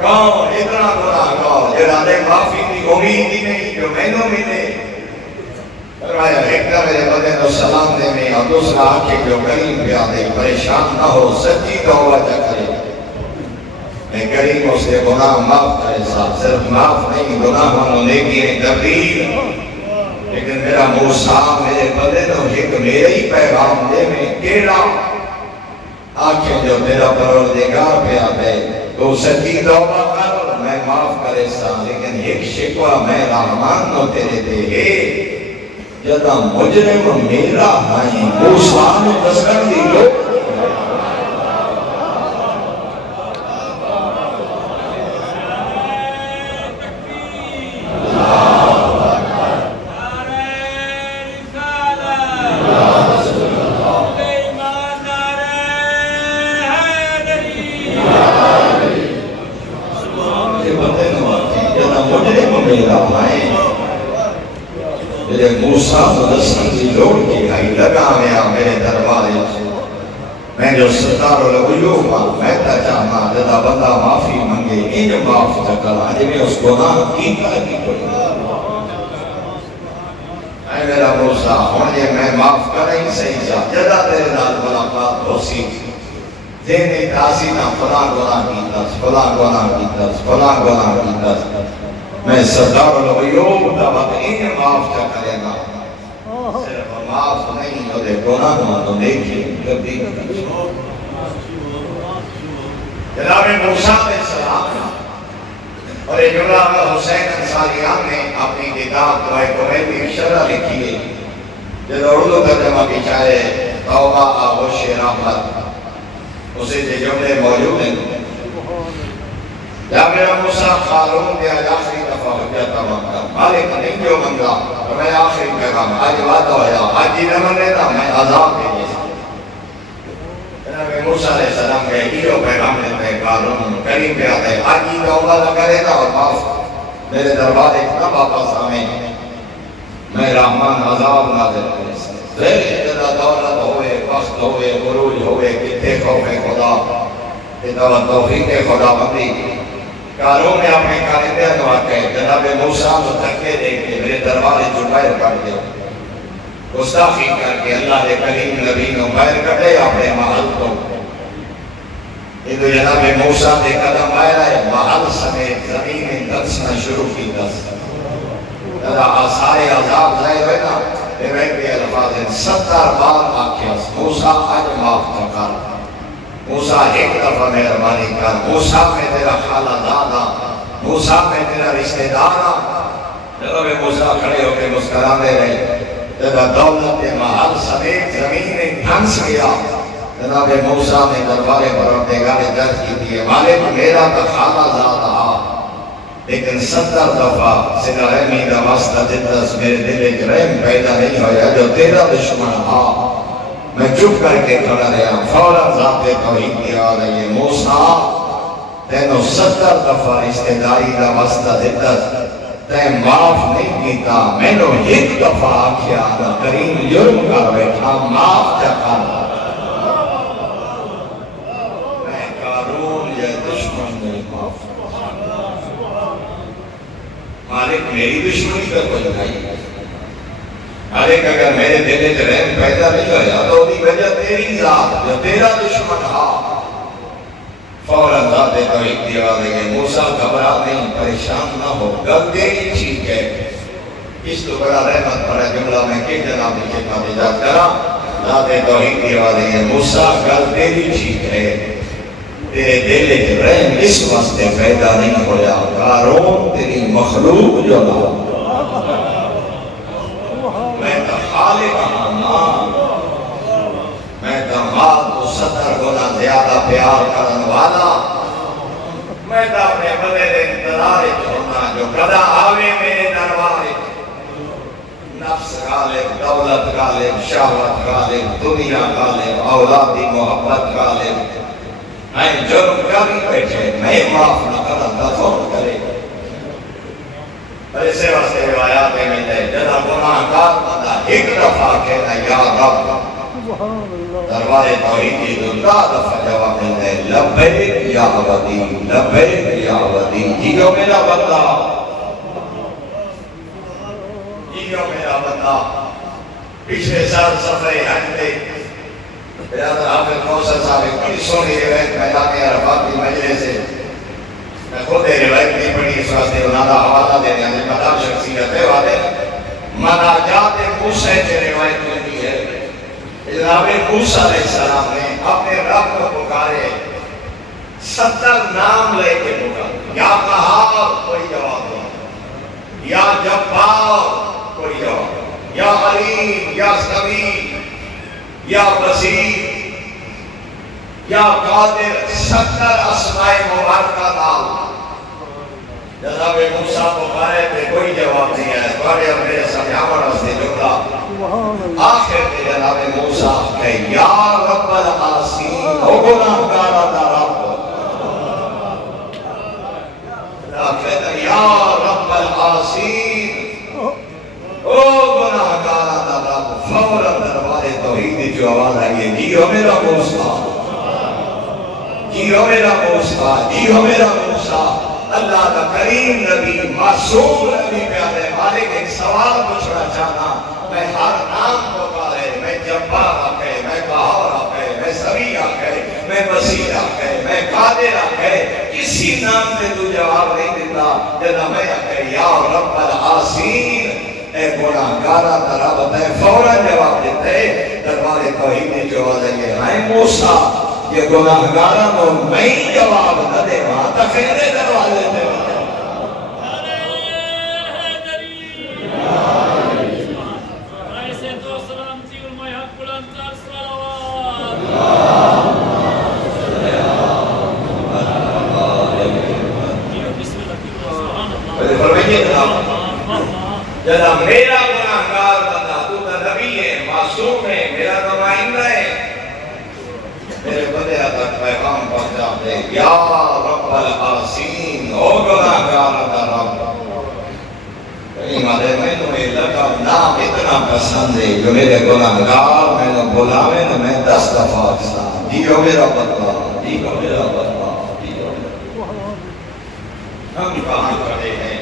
کون اتنا گناہ گار جڑا نے معافی دی امید ہی نہیں جو میں نو ملے فرمایا ایک تا میرے بندے کو سلام دے میں اور دوسرا آنکھیں جو کریم پہ آدھے پریشان نہ ہو سچی توبہ کرے میں کریم اس کے گناہ معاف کرے صاحب صرف معاف نہیں گناہ منو نیکی تبدیل لیکن میرا موسیٰ میرے بندے تو ایک میرے ہی پیغام دے میں کیڑا آنکھیں جو میرا پروردگار پہ آدھے تو سچی توبہ کر میں معاف کرے صاحب لیکن ایک شکوہ میں رحمان نو تیرے دے ہے جدا مجرم میرا ہے موسیٰ نے تذکر دی لو میرے موسیٰ مدسن کی لوڑ کی آئی لگا میرے دربارے میں جو ستار الغیوب میں تا چاہنا جدا بندہ معافی منگے انج معاف چکر آج میں اس گناہ کیتا کی کوئی اے میرا موسیٰ ہونے میں معاف کریں صحیح چاہ جدا تیرے نال ملاقات ہو سی دینے تاسی نہ فلان گناہ کیتا فلان گناہ کیتا فلان گناہ کیتا میں ستار الغیوب دا وقت انہیں معاف چا کرے گا صرف معاف نہیں ہو دے گناہ مانو دیکھیں کبھی جناب موسیٰ علیہ السلام اور ایک جملہ حسین انصاریان نے اپنی کتاب دعائے کومیتی شرح لکھی ہے جب اردو ترجمہ کی چاہے توبہ آغوش رحمت اسے جو جملے موجود ہیں یا میرا موسیٰ خارون دیا آخری دفعہ حجیتا مانگا مالک نہیں جو منگا اور میں آخری پیغام آج وعدہ ہویا آج جی نمن لیتا میں عذاب بھیجے جناب موسیٰ علیہ السلام کے ایو پیغام لیتا ہے خارون کریم پہ آتا ہے آج جی توبہ نہ کرے گا اور معاف میرے دربار ایک نہ واپس آمیں میں رحمان عذاب نازل کرے زیر جدہ دولت ہوئے وقت ہوئے غروج ہوئے کتے خوف خدا اتنا توفیق خدا بندی کاروں میں اپنے کارندے دعا کہے جناب موسیٰ کو دھکے دے کے میرے دربارے جبائر کر دے گستاخی کر کے اللہ کے کریم نبی نے باہر کٹے اپنے محل کو یہ تو جناب موسیٰ نے قدم آیا ہے محل سمیت زمین دسنا شروع کی دس سارے عذاب ظاہر ہوئے نا لیکن کے الفاظ 70 بار آکھیاس موسیٰ آج معاف کر موسیٰ ایک دفعہ مہربانی کر موسیٰ میں تیرا خالہ دادا موسیٰ میں تیرا رشتہ دارا جناب موسیٰ کھڑے ہو کے مسکرانے رہے تیرا دولت محل سمیت زمین دھنس گیا جناب موسیٰ نے دربار پروردگار درج کی تھی مالک میرا تو خالہ زیادہ لیکن 70 دفعہ صلہ رحمی دا واسطہ جدس میرے دل ایک رحم پیدا نہیں ہویا جو تیرا دشمن میں چپ کر کے کھڑا رہا فوراً ذات توحید کی آ رہی ہے موسیٰ تینوں 70 دفعہ رشتہ داری دا واسطہ دیتا تین معاف نہیں کیتا میں نے ایک دفعہ آکھیا دا کریم جرم کر بیٹھا معاف چکا میں قارون یا دشمن نہیں معاف مالک میری دشمنی پر کوئی نہیں مالک اگر میرے دل سے رحم پیدا نہیں ہویا تو دی وجہ تیری ذات جو تیرا دشمن ہا فوراً ذات توحید دی آ رہی ہے موسیٰ گھبرا نہیں پریشان نہ ہو گل تیری ٹھیک ہے اس تو بڑا رحمت بڑا جملہ میں کہ جناب کی خدمت اجازت کرا ذات توحید دی آ رہی ہے موسیٰ گل تیری ٹھیک ہے تیرے دل سے رحم اس واسطے پیدا نہیں ہویا قارون تیری مخلوق جو نہ میں دماغ کو 70 گنا زیادہ پیار کرن والا میں تو اپنے بلے دے انتظار چھوڑنا جو قدا آوے میرے دربار نفس غالب دولت غالب شہوت غالب دنیا غالب اولادی محبت غالب میں جرم کر ہی بیٹھے میں معاف نہ کرا تو کون کرے گا؟ ایسے واسطے روایات میں دے جدا گناہ کار بندہ ایک دفعہ کہنا یا رب دربار توحیدی دلہ دفعہ جواب دے لبیک یا عبدی لبیک یا عبدی جیو میرا بندہ جیو میرا بندہ پچھلے سال سفرے ہنڈے بیادر حافظ موسیٰ صاحب کی سونی روایت میں جاتے ہیں عرفات کی مجلے سے میں خود روایت نہیں پڑھی اس واسطے انہاں حوالہ دینے ہیں مدار شخصیت ہے وعدے مناجات موسیٰ کی روایت ملتی ہے جناب موسیٰ علیہ السلام نے اپنے رب کو پکارے 70 نام لے کے پکارے یا قہار کوئی جواب دو یا جبار کوئی جواب یا علیم یا سمیع یا بصیر یا قادر 70 اسماء مبارکہ نام جناب موسیٰ پکارے پہ کوئی جواب نہیں ہے بڑے اور میرے سمجھاوڑ اسے جملہ آخر میں جناب موسیٰ کہ یا رب العاصین او گناہ کارا دا رب آخر یا رب العاصین او گناہ کارا دا رب فوراً دربار توحید جو آواز آئیے جیو میرا موسیٰ جیو میرا موسیٰ جیو میرا موسیٰ اللہ کا کریم نبی معصوم نبی پیارے مالک ایک سوال پوچھنا چاہنا میں ہر نام پکارے میں جبار آکے میں قہار آکے میں سمیع آکے میں بصیر آکے میں قادر آکے کسی نام سے تو جواب نہیں دیتا جنہا میں آکے یا رب العاصین اے گناہ کارا ترابت ہے فوراً جواب دیتے دربار توحید جو آدھے ہیں موسیٰ یہ گناہ گارا تو میں جواب نہ دے وہاں تخیرے دروازے دے جناب میرا گناہ گار بندہ تو نبی ہے معصوم ہے میرا نمائندہ ہے میرے بندے تک پیغام پہنچا دے یا رب العاصین او گناہ گار دا رب کہیں میں تمہیں لگا نام اتنا پسند ہے جو میرے گناہ گار میں نے بلاوے نا میں 10 دفعہ اکسا جیو میرا بندہ جیو میرا بندہ جیو میرا ہم کہاں کھڑے ہیں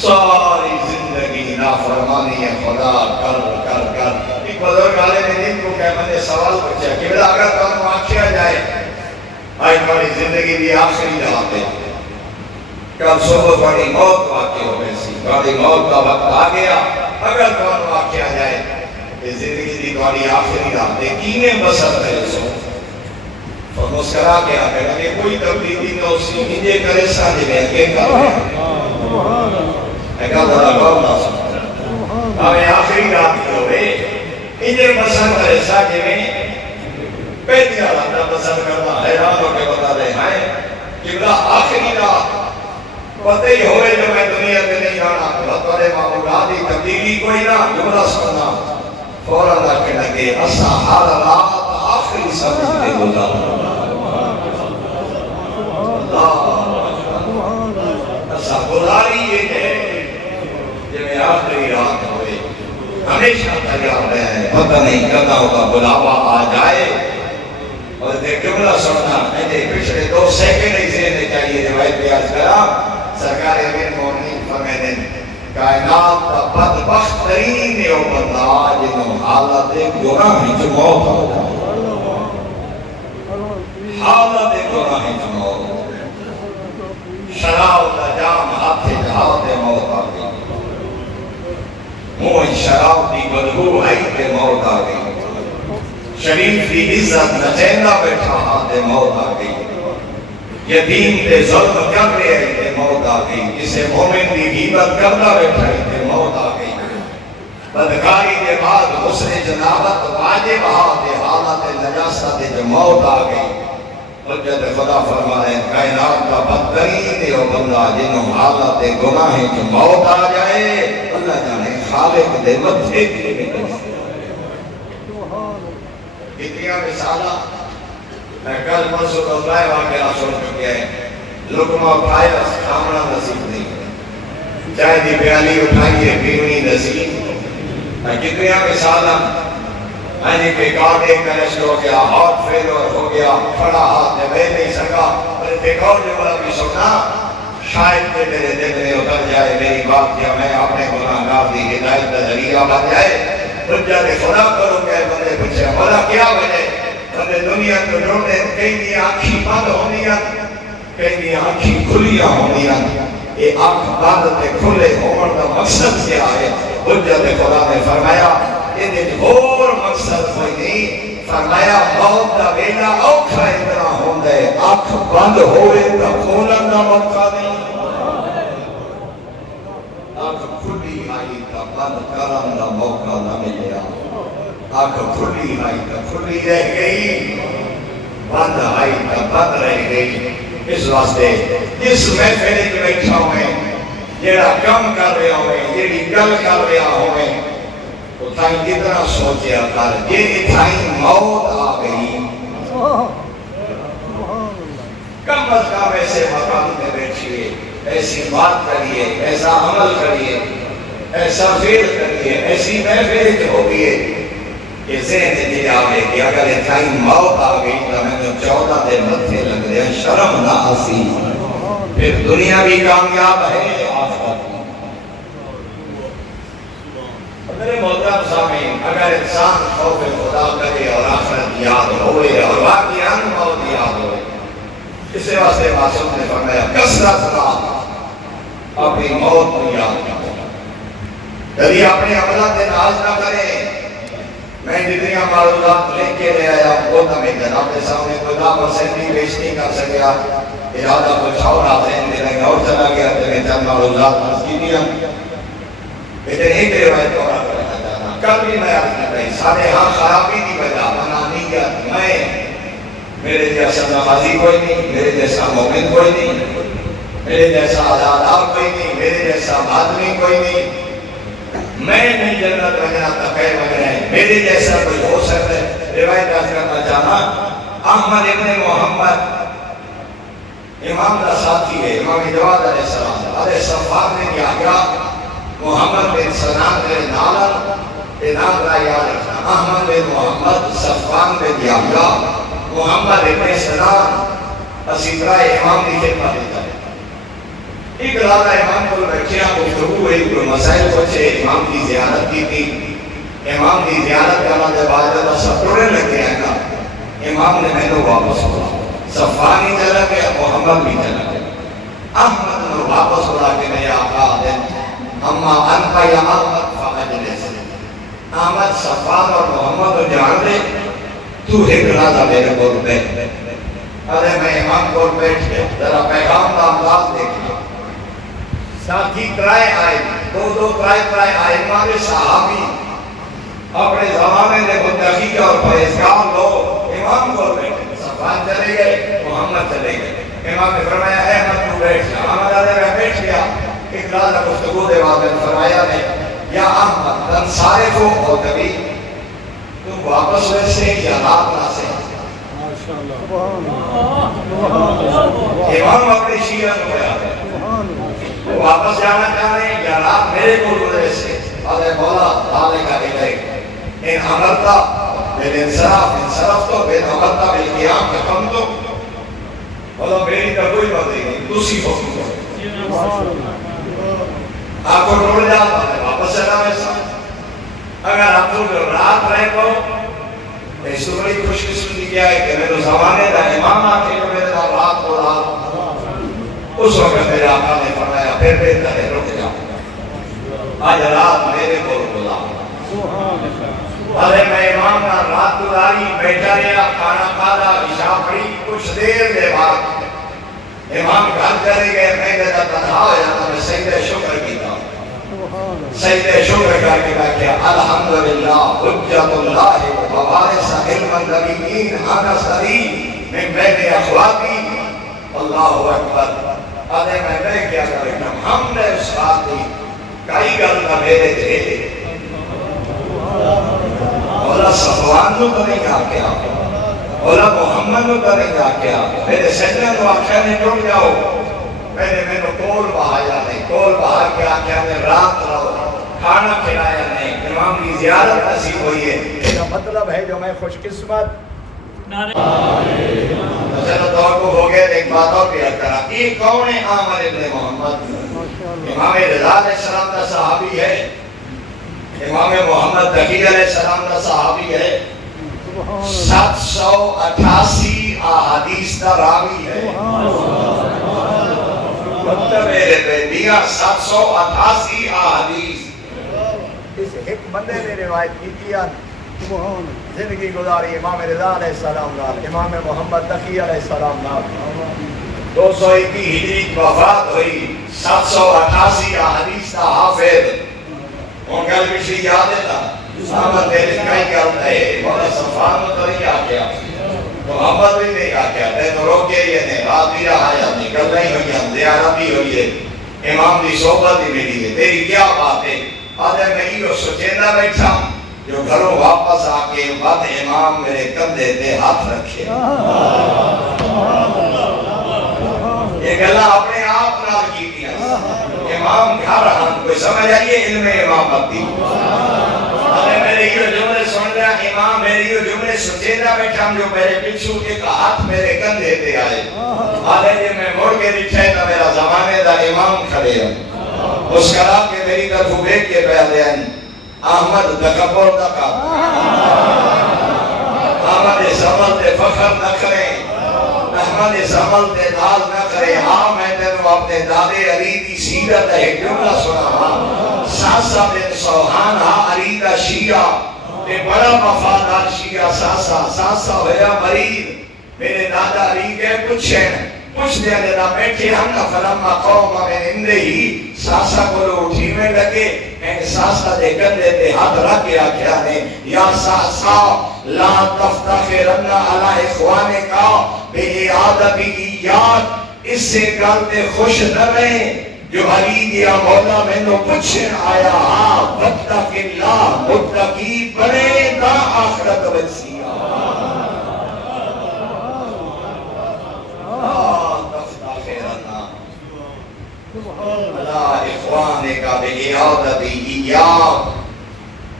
ساری زندگی نافرمانی ہے خدا کر کر کر ایک بزرگ عالم دین کو کہ میں نے سوال پوچھا کہ بلا اگر تو ہم آنکھیا جائے آج بڑی زندگی بھی آخری رات ہے کل صبح بڑی موت واقع ہو گئی سی بڑی موت کا وقت آ گیا اگر تو ہم آنکھیا جائے کہ زندگی دی بڑی آخری رات ہے کینے بسر ہے سو اور مسکرا کے آ کر کہ کوئی تبدیلی نہ اسی مجھے کرے سانے میں کہ کر میں کہا ذرا غور نہ سکتا ہمیں آخری رات کی ہوئے انجھے پسند کرے ساجے میں پہلی آلاتہ پسند کرنا حیران ہو کے بتا دے ہیں کہ بلا آخری رات پتہ ہی ہوئے جو میں دنیا کے نہیں آنا بطور معمولات تبدیلی کوئی نہ جملہ سکنا فوراں رکھے لگے اسا ہر رات آخری سمجھتے گزارا اسا گزاری یہ ہے جب آخری رات ہوئے ہمیشہ تیار رہے پتہ نہیں کرنا ہوگا بلاوا آ جائے اور دیکھ جملہ سننا میں پچھلے 2 سیکنڈ ہی سے چاہیے روایت بیاز کرا سرکار امیر مومنین فرمیدیں کائنات کا بدبخت ترین یہ بندہ جنہوں حالت گناہ جو موت ہو جائے حالت گناہ جو موت شراب دا جام ہاتھ جہاد موت آ گئی موہ شراب دی بدبو آئی تے موت آ گئی شریف دی عزت نچینہ بیٹھا ہاتھ موت آ گئی یتیم تے ظلم کر رہے تے موت آ گئی جسے مومن دی غیبت کرنا بیٹھا تے موت آ گئی بدکاری کے بعد حسن جنابت واجب ہاتھ حالت نجاست جو موت آ گئی حجت خدا فرمائے کائنات کا بدترین یہ بندہ جنہوں حالت گناہ جو موت آ جائے اللہ جانے خالق دے مدھے کے کتنی مثالہ میں کل پرسوں تو لائے واقعہ سن چکے ہیں، لقمہ اٹھایا کھانا نصیب نہیں، چائے دی پیالی اٹھائیے پیونی نصیب، کتنی مثالاں ہنی پہ کاٹے کنشٹ ہو گیا، ہارٹ فیلور ہو گیا، کھڑا ہاتھ میں بیٹھ نہیں سکا، پر ایک اور جو بڑا بھی سنا شاید کہ میرے دل میں اتر جائے میری بات یا میں اپنے گناہگار دی ہدایت کا ذریعہ بن جائے، حجت خدا کرو کہ بندے پوچھے مولا کیا وجہ بندے دنیا کو جوڑنے کہیں دی آنکھی بند ہونیاں کہیں دی آنکھی کھلیاں ہونیاں، یہ آنکھ بند تے کھلے ہون کا مقصد کیا ہے؟ حجت خدا نے فرمایا یہ اور مقصد کوئی نہیں، فرمایا موت دا ویلا اوکھا اتنا ہوندہ ہے، آنکھ بند ہوئے تا کھولن دا موقع نہیں، آنکھ کھلی آئی تا بند کرن دا موقع نہ ملیا، آنکھ کھلی آئی تا کھلی رہ گئی، بند آئی تا بند رہ گئی۔ اس واسطے جس محفل میں بیٹھا ہوئے جیڑا کم کر رہا ہوئے جیڑی گل کر رہا ہوئے اتھائیں کتنا سوچیا کر یہ اتھائیں موت آ گئی، کم از کم ایسے مقام میں بیٹھئے، ایسی بات کریے، ایسا عمل کریے، ایسا فعل کریے، ایسی محفل ہوگیے کہ ذہن دل آگے کہ اگر اتھائیں موت آ گئی تو میں نے 14 دے متھے لگ دیا شرم نہ آسی، پھر دنیا بھی کامیاب ہے آخرت۔ میرے محترم سامعین، اگر انسان خوف خدا کرے اور آخرت یاد ہوئے اور واقعاً موت یاد ہوئے، اس واسطے معصوم نے فرمایا کثرت نہ اپنی موت کو یاد کرو، کبھی اپنے عملات ناز نہ کریں۔ میں جتنی معلومات لکھ کے لے آیا وہ نہ میں جناب کے سامنے کوئی نام سینٹی پیش نہیں کر سکیا، ارادہ کچھ اور آتیں دینے اور چلا گیا تو میں چند معلومات مسکینیاں لیکن ایک روایت اور کرنا چاہنا، کل بھی میں آپ کی رہی سارے ہاں خرابی کی وجہ بنا نیت میں میرے جیسا نمازی کوئی نہیں، میرے جیسا مومن کوئی نہیں، میرے جیسا عزادار کوئی نہیں، میرے جیسا آدمی کوئی نہیں، میں نہیں جنت وغیرہ تقیر وغیرہ ہے، میرے جیسا کوئی ہو سکتا ہے۔ روایت آج کرنا چاہنا احمد ابن محمد امام کا ساتھی ہے، امام جواد علیہ السلام علیہ صفات نے کیا گیا محمد بن سنان بن نالر نام را یاد رکھنا، احمد بن محمد صفان بن یحییٰ محمد بن سنان اسی طرح امام کی خدمت دیتا ہے۔ ایک راتہ امام کو بیٹھیا گفتگو ہوئی کوئی مسائل پوچھے، امام کی زیارت کی تھی، امام کی زیارت کرنا جب آجا سب ٹوڑے لگ گیا ہے نا، امام نے میں تو واپس ہوا، صفان ہی چلا گیا، محمد بھی چلا گیا، احمد نے واپس ہوا کہ میں آقا دن اما انقا یا احمد فاجلس، احمد صفان اور محمد کو جان دے تو ایک راتہ میرے کو بیٹھ، ارے میں امام کو بیٹھ گیا، ذرا پیغام کا انداز دیکھ لیا، ساتھی ترائے آئے، دو ترائے آئے، امام صحابی اپنے زمانے میں متقی اور پرہیزگار لوگ امام کو بیٹھے، صفان چلے گئے، محمد چلے گئے، امام نے فرمایا احمد کو بیٹھ گیا، احمد آدھے میں بیٹھ گیا، ایک رازہ گفتگو دے بعد میں فرمایا نے یا احمد تنصارف ہو کبھی تم واپس ویسے یا رات نہ سے، امام اپنی شیعہ کو گیا ہے واپس جانا چاہنے یا رات میرے کو گزرے سے، آدھے مولا آنے کا لے ان عمرتا بین انصراف تو بین عمرتا بین قیام کا کم تو مولا میری کا کوئی بندی نہیں، دوسری حکم کو آپ کو ٹوڑ جاتا ہے واپس چلا ویسا، اگر آپ کو رات رہے کو اس بڑی خوش قسمتی کیا ہے کہ میرے زمانے دا امام آتے جو میرے دا رات کو رات اس وقت میرے آقا نے فرمایا پھر بہتر ہے رک جاؤ، آج رات میرے کو بلا، ارے میں امام کا رات گزاری بیٹھا رہا، کھانا کھانا عشاء پڑھی، کچھ دیر دے بعد امام گھر چلے گئے، میں کہتا تنہا ہو جاتا، میں سجدہ شکر کیتا، سجدہ شکر کر کے بیٹھا، الحمدللہ حجت اللہ ووارث علم النبیین انا سری من بین اخواتی، اللہ اکبر، آدھے میں کیا کرتا ہم نے اس بات دی کئی گل نہ میرے تھے، مولا صفوان نو کریں گا کیا اولا محمد نو کریں گا کیا میرے سجدہ نو آخیا نے ٹوٹ جاؤ پہلے میں نے کول بہایا نہیں کول بہا کے آخیا نے رات رہو کھانا کھلایا نہیں امام کی زیارت نصیب ہوئی ہے اس کا مطلب ہے جو میں خوش قسمت چلو توقف ہو گئے ایک بات اور کلیئر کرا یہ کون ہے عامر ابن محمد امام رضا علیہ السلام کا صحابی ہے امام محمد تقی علیہ السلام کا صحابی ہے 788 احادیث کا راوی ہے مطلب میرے بیٹیاں 788 احادیث اس ایک بندے نے روایت کی کیا زندگی گزاری امام رضا علیہ السلام نال امام محمد تقی علیہ السلام نال 201 ہجری کی وفات ہوئی 788 احادیث کا حافظ ان کا بھی یاد ہے نا محمد تیرے کئی کرتا ہے مولا صفان میں تو نہیں آکیا محمد بھی نہیں آکیا تے تو روکے یہ نہیں رات بھی رہا یا نہیں کل نہیں ہوئی ہم زیارت بھی ہوئی ہے امام دی صحبت بھی ملی ہے تیری کیا بات ہے آدھے میں یہ سوچیندہ بیٹھا جو گھروں واپس آکے بات امام میرے کندھے تے ہاتھ رکھے یہ گلہ اپنے آپ نال کی دیا امام کھا رہا کوئی سمجھ آئیے علم امامت دی میرے یہ جملے سن رہا امام میری یہ جملے سچیدہ بیٹھا جو میرے پچھو ایک ہاتھ میرے کندھے تے آئے آلے جی میں موڑ کے دکھائے تا میرا زمانے دا امام کھڑے ہیں اس کلا کے میری طرف بیک کے پہلے ہیں احمد تکبر تکا احمد زمل تے فخر نہ کریں احمد زمل تے دال نہ کریں ہاں میں تینوں اپنے دادے علی دی سیرت ہے جملہ سنا ہاں ساسا بن سوحان ہاں علی دا شیعہ تے بڑا مفادار شیعہ ساسا ہویا مرید میرے دادا علی کے پوچھ دیا جدا بیٹھے ہم نا فلما قوم میں اندے ہی ساسا کو لو اٹھی میں لگے ساسا دے کندے تے ہاتھ رکھ کے آکھیا نے یا ساسا لا تفتخرن علی اخوانے کا بے اعادتی ایاد اس سے گالتے خوش نہ رہیں جو علی دیا مولا میں نے پوچھیں آیا ہاں وقتک اللہ متقی بنے دا آخرت بچیا اللہ اخوانے کا بے اعادتی ایاد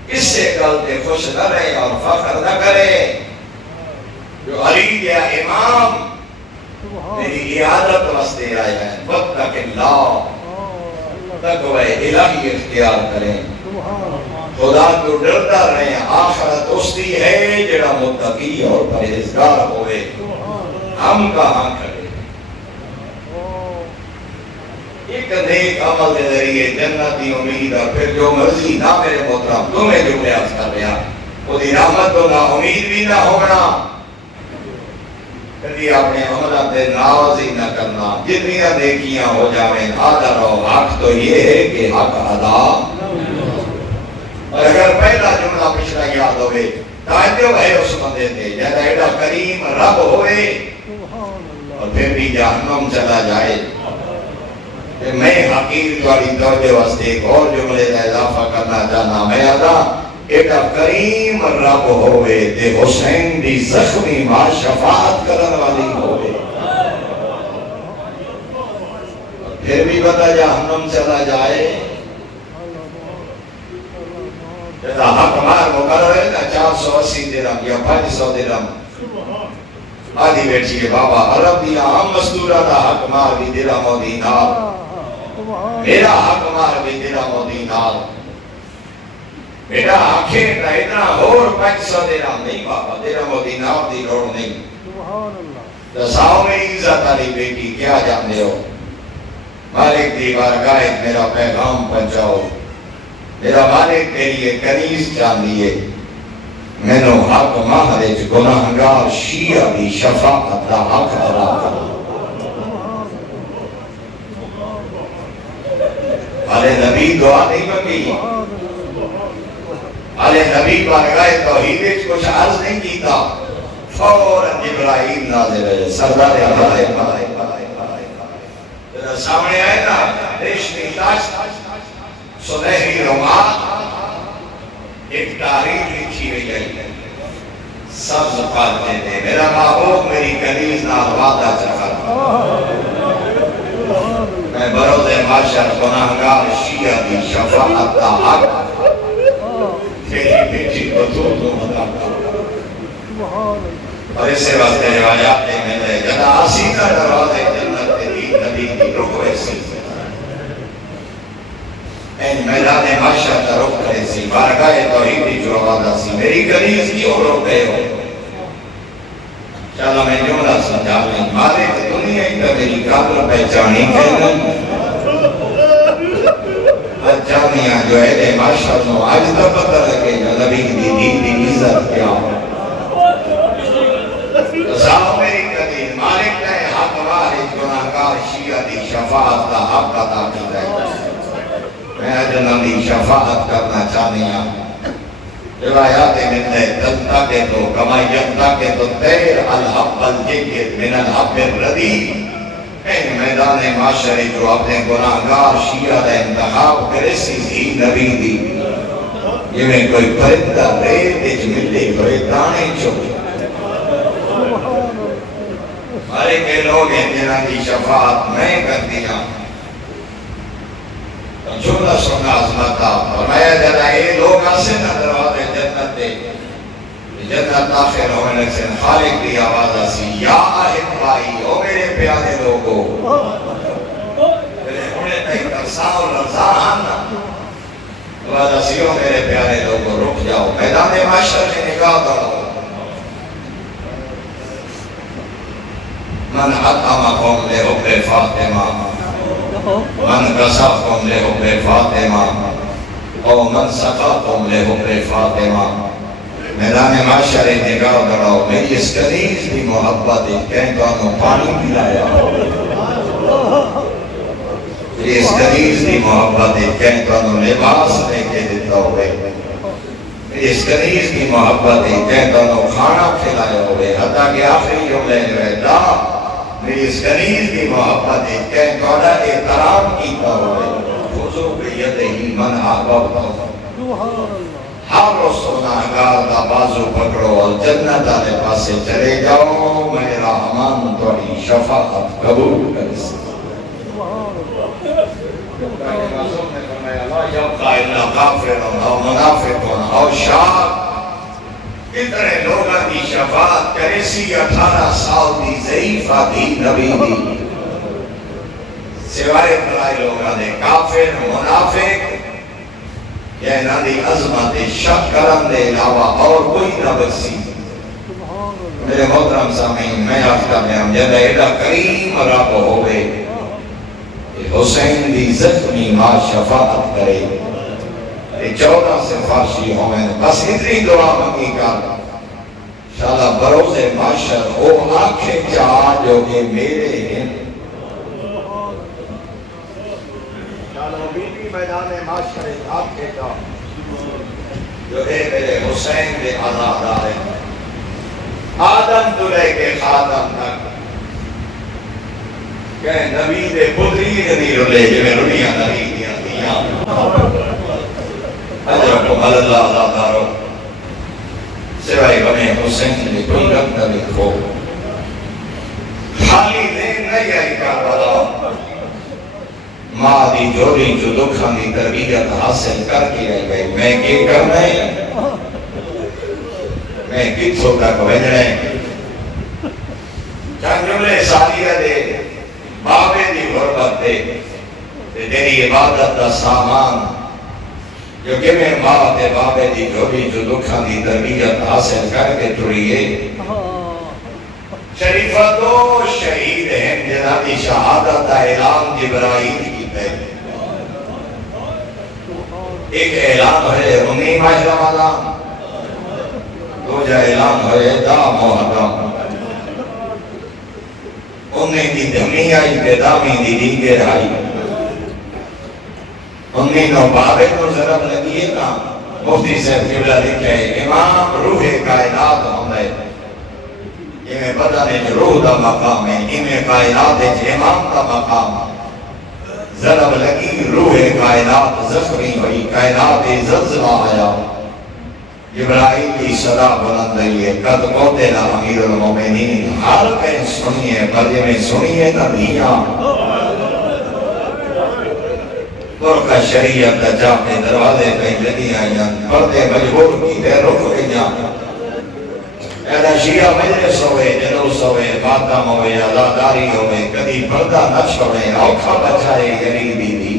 اس سے گالتے خوش نہ رہیں اور فخر نہ کریں جو علی دیا امام میری عادت واسطے آئے ہیں وقتک اللہ تقوی الہی اختیار کریں خدا کو ڈرتا رہیں آخرت استی ہے جڑا متقی اور پرہیزگار ہوئے ہم کہاں کھڑے ایک نیک عمل کے ذریعے جنتی امید اور پھر جو مرضی نہ میرے محترم تمہیں جو پریاس کر رہا وہ دی رحمت تو نہ امید بھی نہ ہونا کبھی اپنے عملہ تے ناوازی نہ کرنا جتنی نیکیاں ہو جاویں آدھا رہو حق تو یہ ہے کہ حق ادا اور اگر پہلا جملہ پچھلا یاد ہوئے تعجب ہے اس بندے تے جیسا ایڈا کریم رب ہوئے اور پھر بھی جہنم چلا جائے کہ میں حقیر توڑی توجہ واسطے ایک اور جملے کا اضافہ کرنا چاہنا میں آدھا ایڈا کریم رب ہوئے تے حسین دی زخمی ماں شفاعت کرن والی ہوئے پھر بھی بتا جہنم چلا جائے جیسا حق مار مقرر ہے نا 480 درہم یا 500 درہم آدھی بیٹھی ہے بابا عرب دیا ہم مستورہ دا حق مار بھی درہم و دینار میرا حق مار بھی درہم و دینار بیٹا آنکھیں کا اتنا اور 500 درہم نہیں بابا درہم و دینار دی لوڑ نہیں دساؤ میں عزت علی بیٹی کیا جاندے ہو مالک دی بارگاہ میرا پیغام پہنچاؤ میرا مالک تیری کنیز چاندیے میں نو حق مہرج گناہگار شیعہ بھی شفاعت دا حق ادا کرو آلے نبی دعا نہیں منگی آلے نبی بارگاہ توحید کچھ عرض نہیں کیتا فوراً جبرائیل نازل ہے سردار علیہ سامنے آئے نا ریشمی تاج سنہری رومات ایک تاریخ لکھی ہوئی ہے سبز پالتے تھے میرا محبوب میری کنیز نال وعدہ چکا میں بروز معاشر گناہگار شیعہ دی شفاعت کا حق تیری بیٹی کو تو مدد اور اسے وقت روایات میں لے جدا آسیدہ دروازے جنت دی نبی کی رکو ایسی این میدان معاشر کا رکھ کرے سی بارگاہ توحیدی جو وعدہ سی میری کنیز کیوں روک گئے ہو چلو میں جملہ سمجھا لیں مالک دنیا ہی تو میری قابل پہچانی کہنا جانیاں جو ہے معاشر نو آج تو پتہ لگے جو نبی دی دین دی عزت کیا ساو میری قدیر مالک نے حق وارث گناہگار شیعہ دی شفاعت کا حق ادا کیتا ہے میں اجنہ دی شفاعت کرنا چاہنی ہوں روایات ملتے جنتا کے تو کمائی جنتا کے تو تیر الحب الجید من الحب الردی این میدان معاشری جو اپنے گناہگار شیعہ دا انتخاب کرے سی نبی دی یہ میں کوئی پردہ ریت اچ ملے کوئی دانے چھوڑ ہمارے کے لوگ ہیں جنہاں کی شفاعت میں کر دیا جملہ سننا عظمتا فرمایا جاتا ہے یہ لوگ آسے نہ دروازے جنت دے جنت داخل ہونے سے خالق کی آواز آسی یا آہد بھائی او میرے پیارے لوگو انہیں تک ترساں اور رضا آنا آواز آسی او میرے پیارے لوگو رک جاؤ میدان معاشر میں نگاہ کرو من حتمکم لحب فاطمہ من قصفکم لحب فاطمہ او من سقاکم لحب فاطمہ میدان معاشر نگاہ کرو میری اس کنیز بھی محبت کہیں تو انہوں پانی پلایا میری اس کنیز بھی محبت کہیں تو انہوں لباس لے کے دیتا ہوئے میری اس کنیز بھی محبت کہیں تو انہوں کھانا کھلایا ہوئے حتیٰ کہ آخری جملے جو ہے دا میری اس کنیز کی محبت ہے کہ توڑا احترام کیتا ہوئے خضو بیت ہی من آباب ہر سناگار دا بازو پکڑو اور جنت آلے پاسے چلے جاؤ میں رحمان توڑی شفاعت قبول کر سکتا یبقى الا کافر او منافق او شاک اتنے لوگاں دی شفاعت کرے سی 18 سال دی ضعیفہ دی نبی دی سوائے بلائی لوگاں دے کافر منافق یا انہاں دی عظمت شک کرن دے علاوہ اور کوئی نہ بسی میرے محترم سامعین میں آفتا میں ہم جدہ ایڈا کریم رب ہوئے حسین دی زخمی ماں شفاعت کرے 14 سے فارشی ہوئے بس اتنی دعا منگی کر شاءاللہ بروز معاشر او آنکھیں چاہ جو کہ میرے ہیں شاءاللہ بیٹی میدان معاشر آنکھیں چاہ جو ہے میرے حسین دے آزاد آئے آدم تو لے کے خاتم تک کہ نبی دے پتری نہیں رلے جو میں رلیاں نبی دیاں دیاں حضرت اللہ اللہ دارو سوائے بنے حسین نے کوئی رب نہ لکھو خالی دین نہیں آئی کربلا ماں دی جوڑی جو دکھاں دی تربیت حاصل کر کے آئی گئی میں کیا کرنا ہے میں کتھوں تک بھیجنے چند جملے سالیہ دے بابے دی غربت دے تیری عبادت دا سامان جو کہ میں ماں دے بابے دی جو بھی جو دکھاں دی تربیت حاصل کر کے ٹریے شریفہ تو شہید ہیں جنہاں دی شہادت اعلان جبرائیل کی تے ایک اعلان ہے 19 رمضان دوجہ اعلان ہے 10 محرم 19 دی دھمی آئی بیدامی دی دیگر آئی 19 بابے کو ضرب لگیے نا مفتی صاحب قبلہ لکھے امام روح کائنات ہوندے یہ میں پتہ نہیں روح دا مقام ہے امام کائنات ہے امام دا مقام ضرب لگی روح کائنات زخمی ہوئی کائنات زلزلہ آیا ابراہیم کی صدا بلند ہے قد قتل امیر المومنین ہر کہیں سنیے بلے میں سنیے نبیاں برکہ شریعت جا کے دروازے کہیں لگی آئیاں پردے مجبور کی دے رک گئیاں ایڈا شیعہ مجلس ہوئے جلوس ہوئے ماتم ہوئے عزاداری ہوئے کدی پردہ نہ چھوڑے اوکھا بچائے غریبی دی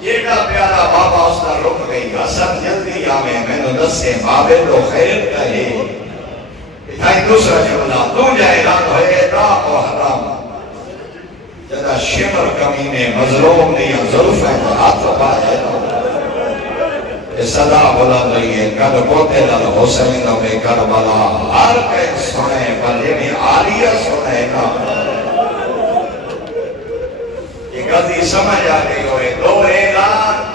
جیڑا پیارا بابا اس کا رک گئی حسن جلدی آمیں میں نے دسے بابے تو خیر کہے اتھائی دوسرا جملہ تو جائے اعلان ہوئے دا و حرام جدا شمر کمینے مظلوم دیا ظلف ہے تو ہاتھ پائے صدا بلند رہی ہے قد قتل الحسین بے کربلا ہر کہیں سنے بلے میں عالیہ سنے نا یہ قضی سمجھ آ گئی ہوئے دو اعلان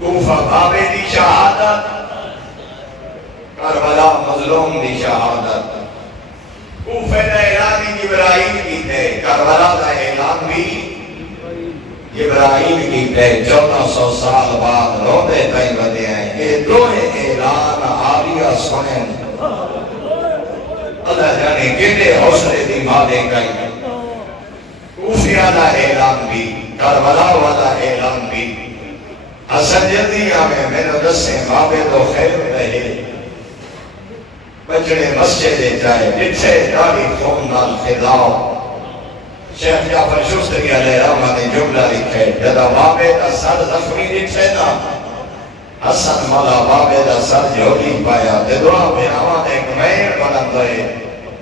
کوفہ بابے دی شہادت کربلا مظلوم دی شہادت کوفہ دا اعلان ابراہیم کی تے کربلا دا اعلان بھی ابراہیم کی تے 1400 سال بعد روڈے تائیں بدے ہیں یہ دو اعلان عالیہ سنیں اللہ جانے کیلے حوصلے دی مالے گئی کوفیہ والا اعلان بھی کربلا والا اعلان بھی حسن جلدی آمیں میں نے دسیں بابے تو خیر رہے بچڑے مسجد جائے جتھے داری خون نال خضاؤ شیخ جعفر شستری علیہ رحمہ نے جملہ لکھے جدا بابے دا سر زخمی لکھے نا حسن مولا بابے دا سر جوڑی پایا دے دعا بناوہ ایک میر بلند ہوئے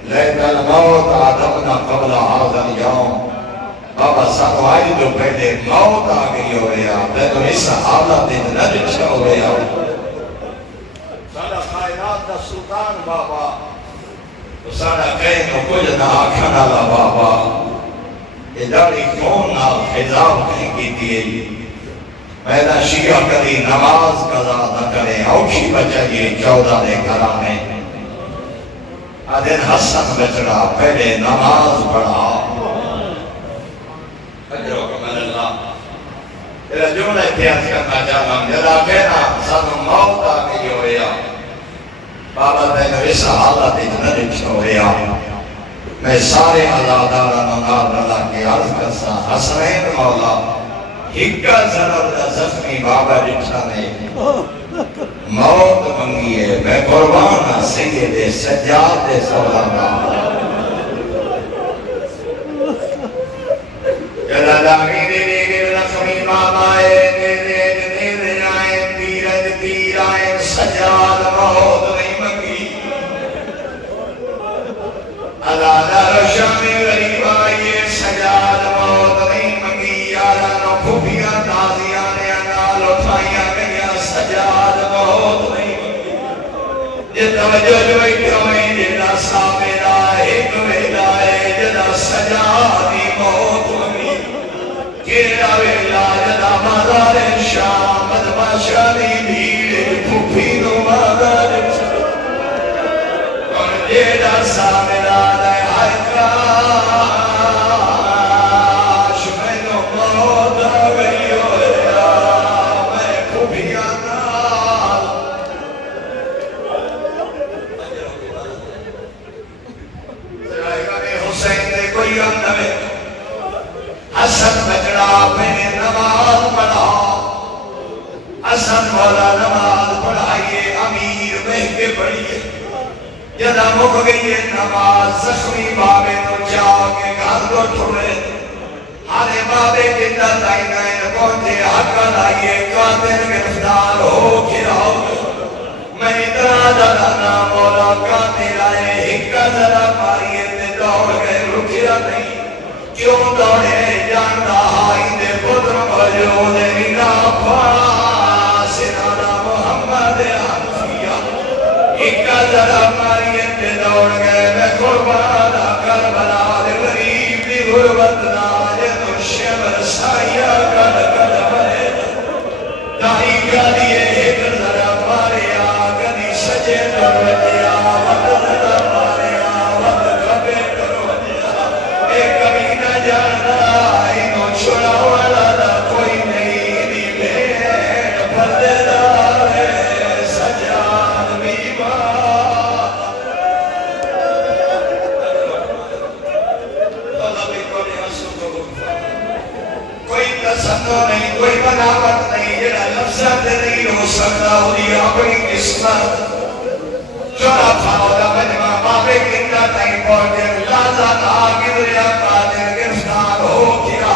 لیکن الموت آدمنا قبل آزن یوم بابا سنوائی جو پہلے موت آگئی ہو رہا لیکن اس حالت اتنا رچھا ہو رہا سارا خائرات دا سلطان بابا تو سارا کہیں تو کچھ نہ آکھنا لا بابا اداری کون نال خضاب کہیں کی دیئے میدہ شیعہ کدی نماز قضا نہ کریں اوکھی بچائیے 14 دے کرانے آدھن حسن بچڑا پہلے نماز پڑھا اجرو کمال اللہ تیرا جملہ اتیاز کرنا چاہتا ہوں جدا کہنا سانو موت آگئی ہو رہا بابا تینو اس حالت اتنا رچ ہو رہا میں سارے عزادارہ نمار رلا کے عرض کرسا حسنین مولا ہکا ضرر دا زخمی بابا رچھا نے موت منگی ہے میں قربانہ سید سجاد سولانا جلالانی دے دے دے زخمی بابا دے دے دے دے آئین تیر آئین سجاد موت نہیں منگی عدادہ رشامی غریب آئیے سجاد موت نہیں منگی یارا نو پھوپیاں تازیاں نے انال اٹھائیاں گیا سجاد موت نہیں منگی جتا وجہ جو ایک ہوئیں جتا سامنا ایک ویدہ ہے جتا سجادی موت منگی کیرا ویلا جتا مادار شام بدماشانی بھیڑ پھوپی نو مادار اور جتا سامنا دے آئے کاش میں نو موت آگئی ہویا میں پھوپیاں نال حسین دے کوئی اندھوے حسن بچڑا پہنے نماز پڑھا حسن مولا نماز پڑھائیے امیر بہ کے پڑھیے جدا مک گئی ہے نماز زخمی بابے تو جاؤ کے گھر کو ٹھوڑے ہارے بابے جندہ تائیں گئے پہنچے حقا لائیے قاتل گرفتار ہو کے رہو میں اتنا دلانا مولا قاتل آئے ہکا ذرا ماریے تے دوڑ گئے رکھیا نہیں کیوں دوڑے جانتا ہائی دے پتر موجود میرا پاس سنانا محمد حنفیہ ہکا ذرا ماریے تے دوڑ گئے میں قربانہ کربلا دے غریب دی غربت ناجد و شمر سائیہ کل کل مرے دائی گالیے ایک ذرا مارے آگنی سجے دروجیا وقت ذرا مارے وقت کبے دروجیا ایک کبھی نہ جانا انہوں چھوڑا والا دا کوئی نہیں دی بھیڑ پردے دار ہے تجسد نہیں کوئی بناوٹ نہیں جڑا لفظت نہیں ہو سکتا ہوئی اپنی قسمت شرفاء دا مجمع بابے کنڈا تائیں پہنچے لازہ آگے دریا قادر گرفتار ہو کیا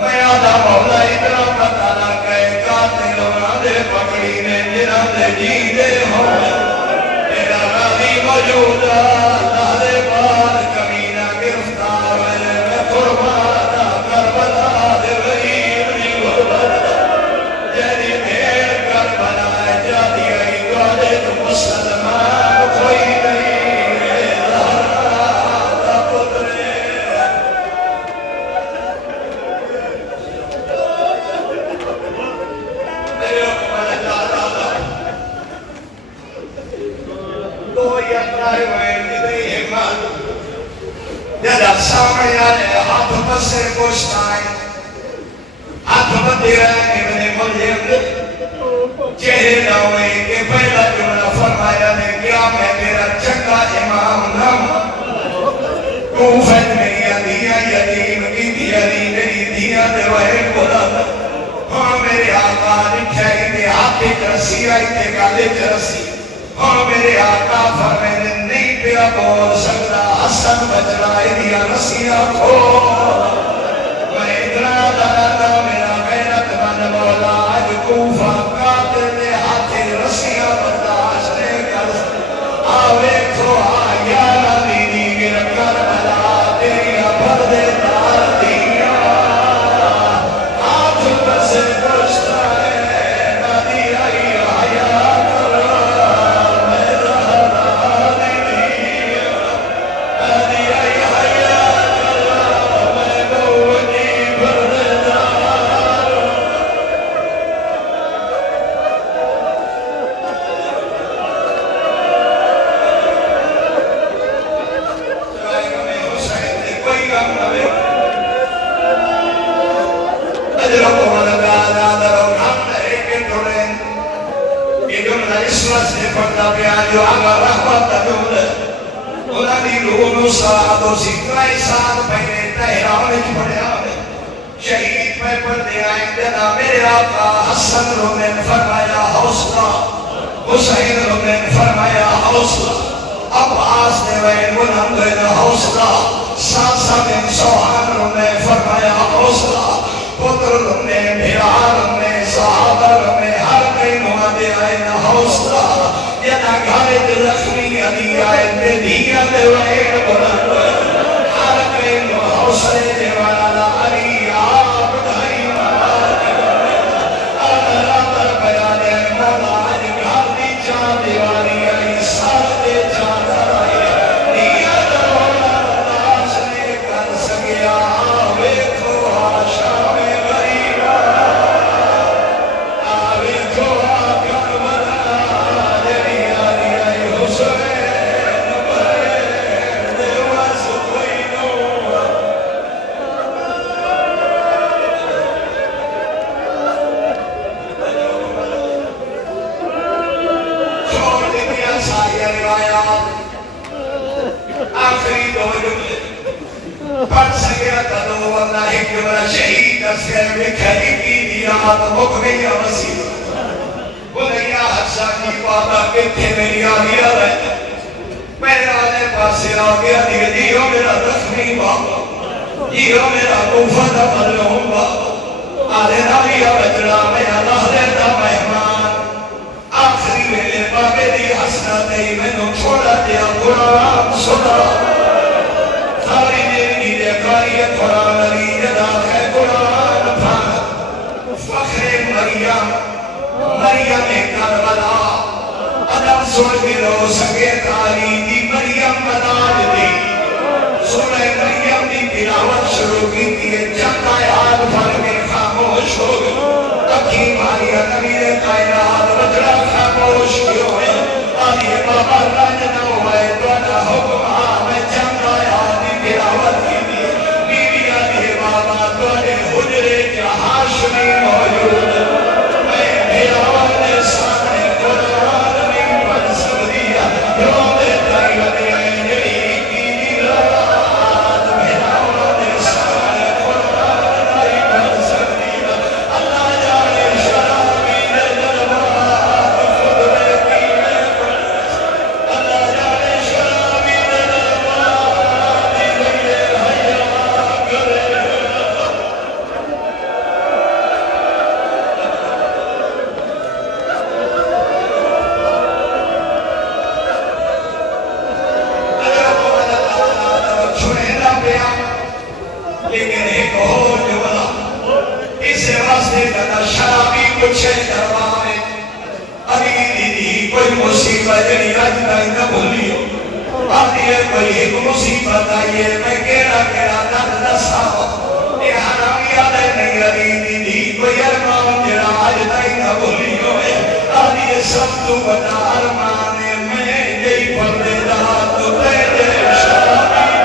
میں آدھا مولا اتنا پتہ نہ کہے قاتل ہونا دے پکڑی نے جنہ دے جیدے ہو میرا راضی موجود اللہ دے بعد کمینہ گرفتار میں قربانہ کربلا دے غریب نہیں غربت جیدی بھیڑ کربلا جا دیا ہی گوڑے تو مسلمان کوئی نہیں زہرا دا پترے میرے حکمہ جاتا دا دو یترائی ہوئے جدری حکمت جدہ سامنے آنے ہاتھ پسے گوشت آئے ہاتھ بندی رہنے ابن ملیم چہرے نہ ہوئے کہ پہلا جملہ فرمایا نے کیا میں تیرا چنگا امام نام کوفت میری دیا یتیم کی دیا دی میری دیا دے وہے بولا ہاں میرے آقا نکھائی دے ہاتھے کرسی آئی تے گالے کرسی ہاں میرے آقا فرمینے نہیں پیا بول سکتا حسن بچڑائے دیا نسیہ کھو میں اتنا دادا میرا غیرت من مولا آج کوفہ قاتل دے ہاتھے رسیہ برداشت دے کر آوے کھو آیا نبی دی گر کربلا تیریا پردے دار دیا ہاتھ بسے گوشت ہے نبی آئی آیا شہید میں پردے آئیں دینا میرے آقا حسن رومین فرمایا حوصلہ حسین رومین فرمایا حوصلہ عباس نے وین بلند دینا حوصلہ ساسا بن سوحان رومین فرمایا حوصلہ پتر رومین بھیران رومین صحابہ رومین ہر کئی نوادے آئیں حوصلہ ینا گھارے زخمی علی آئیں دے دیا دے وین بلند ہر کئی نو حوصلے دے والا علی شہید اسکر میں کھلی کی دیا تو مکمیہ وسیع بلیا حسا کی بابا کتھے میری آگیا رہتا میرے آنے پاسے آگیا دیگے دیو میرا زخمی بابا دیو میرا کوفہ دا ملعون بابا آلے نبی بچڑا میرا لہدے دا مہمان آخری ویلے بابے دی حسنہ تے میں نو چھوڑا دیا قرآن سنا ساری دیوی دے کاری قرآن علی جدا ہے قرآن پھانا فخر مریم مریم کربلا ادب سن کے رو سکے کاری دی مریم مناج دی سورہ مریم دی تلاوت شروع کی تھی جب آیات پڑھ کے خاموش ہو گئے اکھی ماریا نبی کائنات بچڑا خاموش کیوں ہے آدھے بابا راج نہ ہوئے تو نہ حکم میں جب آیات دی تلاوت کی تھی بیوی آدھے بابا تو نے حجرے جہاں شمی موجود میں بھیراوان نے سامنے قرآن نہیں پڑھ سکتی یوں دے تائی لگے جڑی کی رات بھیراوان نے سامنے قرآن نہیں پڑھ سکتی پوچھے دربار علی دی کوئی مصیبت جڑی اج تک نہ بھولیو آتی ہے کوئی ایک مصیبت آئی ہے میں کیڑا کیڑا درد دساں اے حرامی آدھے نہیں علی دی کوئی ارمان جڑا اج تک نہ بھولیو ہے آتی ہے سب تو بڑا ارمان ہے میں یہی پردے دا تو تیرے شامی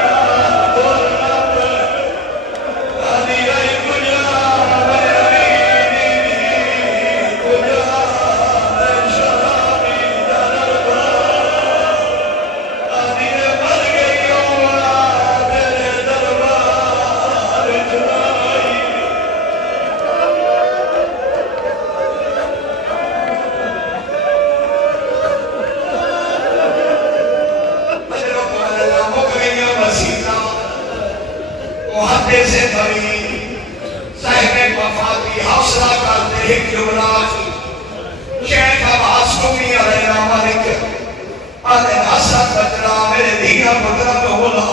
سے بھری صاحب وفاتی حوصلہ کرتے ایک یوراج شیخ عباس کو بھی علیہ مالک آدھے حسن بجرا میرے دھیرہ بکرہ تو بولا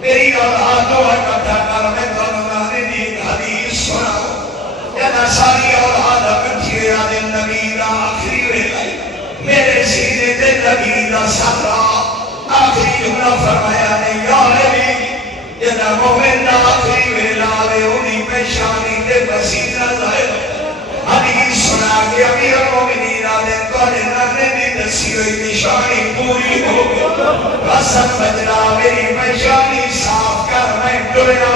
میری اولاد دو اکٹھا کر میں دونانے دی حدیث سنا یا ساری اولاد اکٹھی آدھے نبی دا آخری ویلائی میرے سینے تے نبی دا سفرہ آخری جملہ فرمایا نے یا علی جنا مومن آخری ویلالے انہی پیشانی دے بسیطہ ظاہر حدیث سنا کہ امیر مومنین آدھے توڑے نرنے دی دسی ہوئی نشانی پوری ہو گئی حسن بجرا میری پیشانی صاف کر میں ڈریا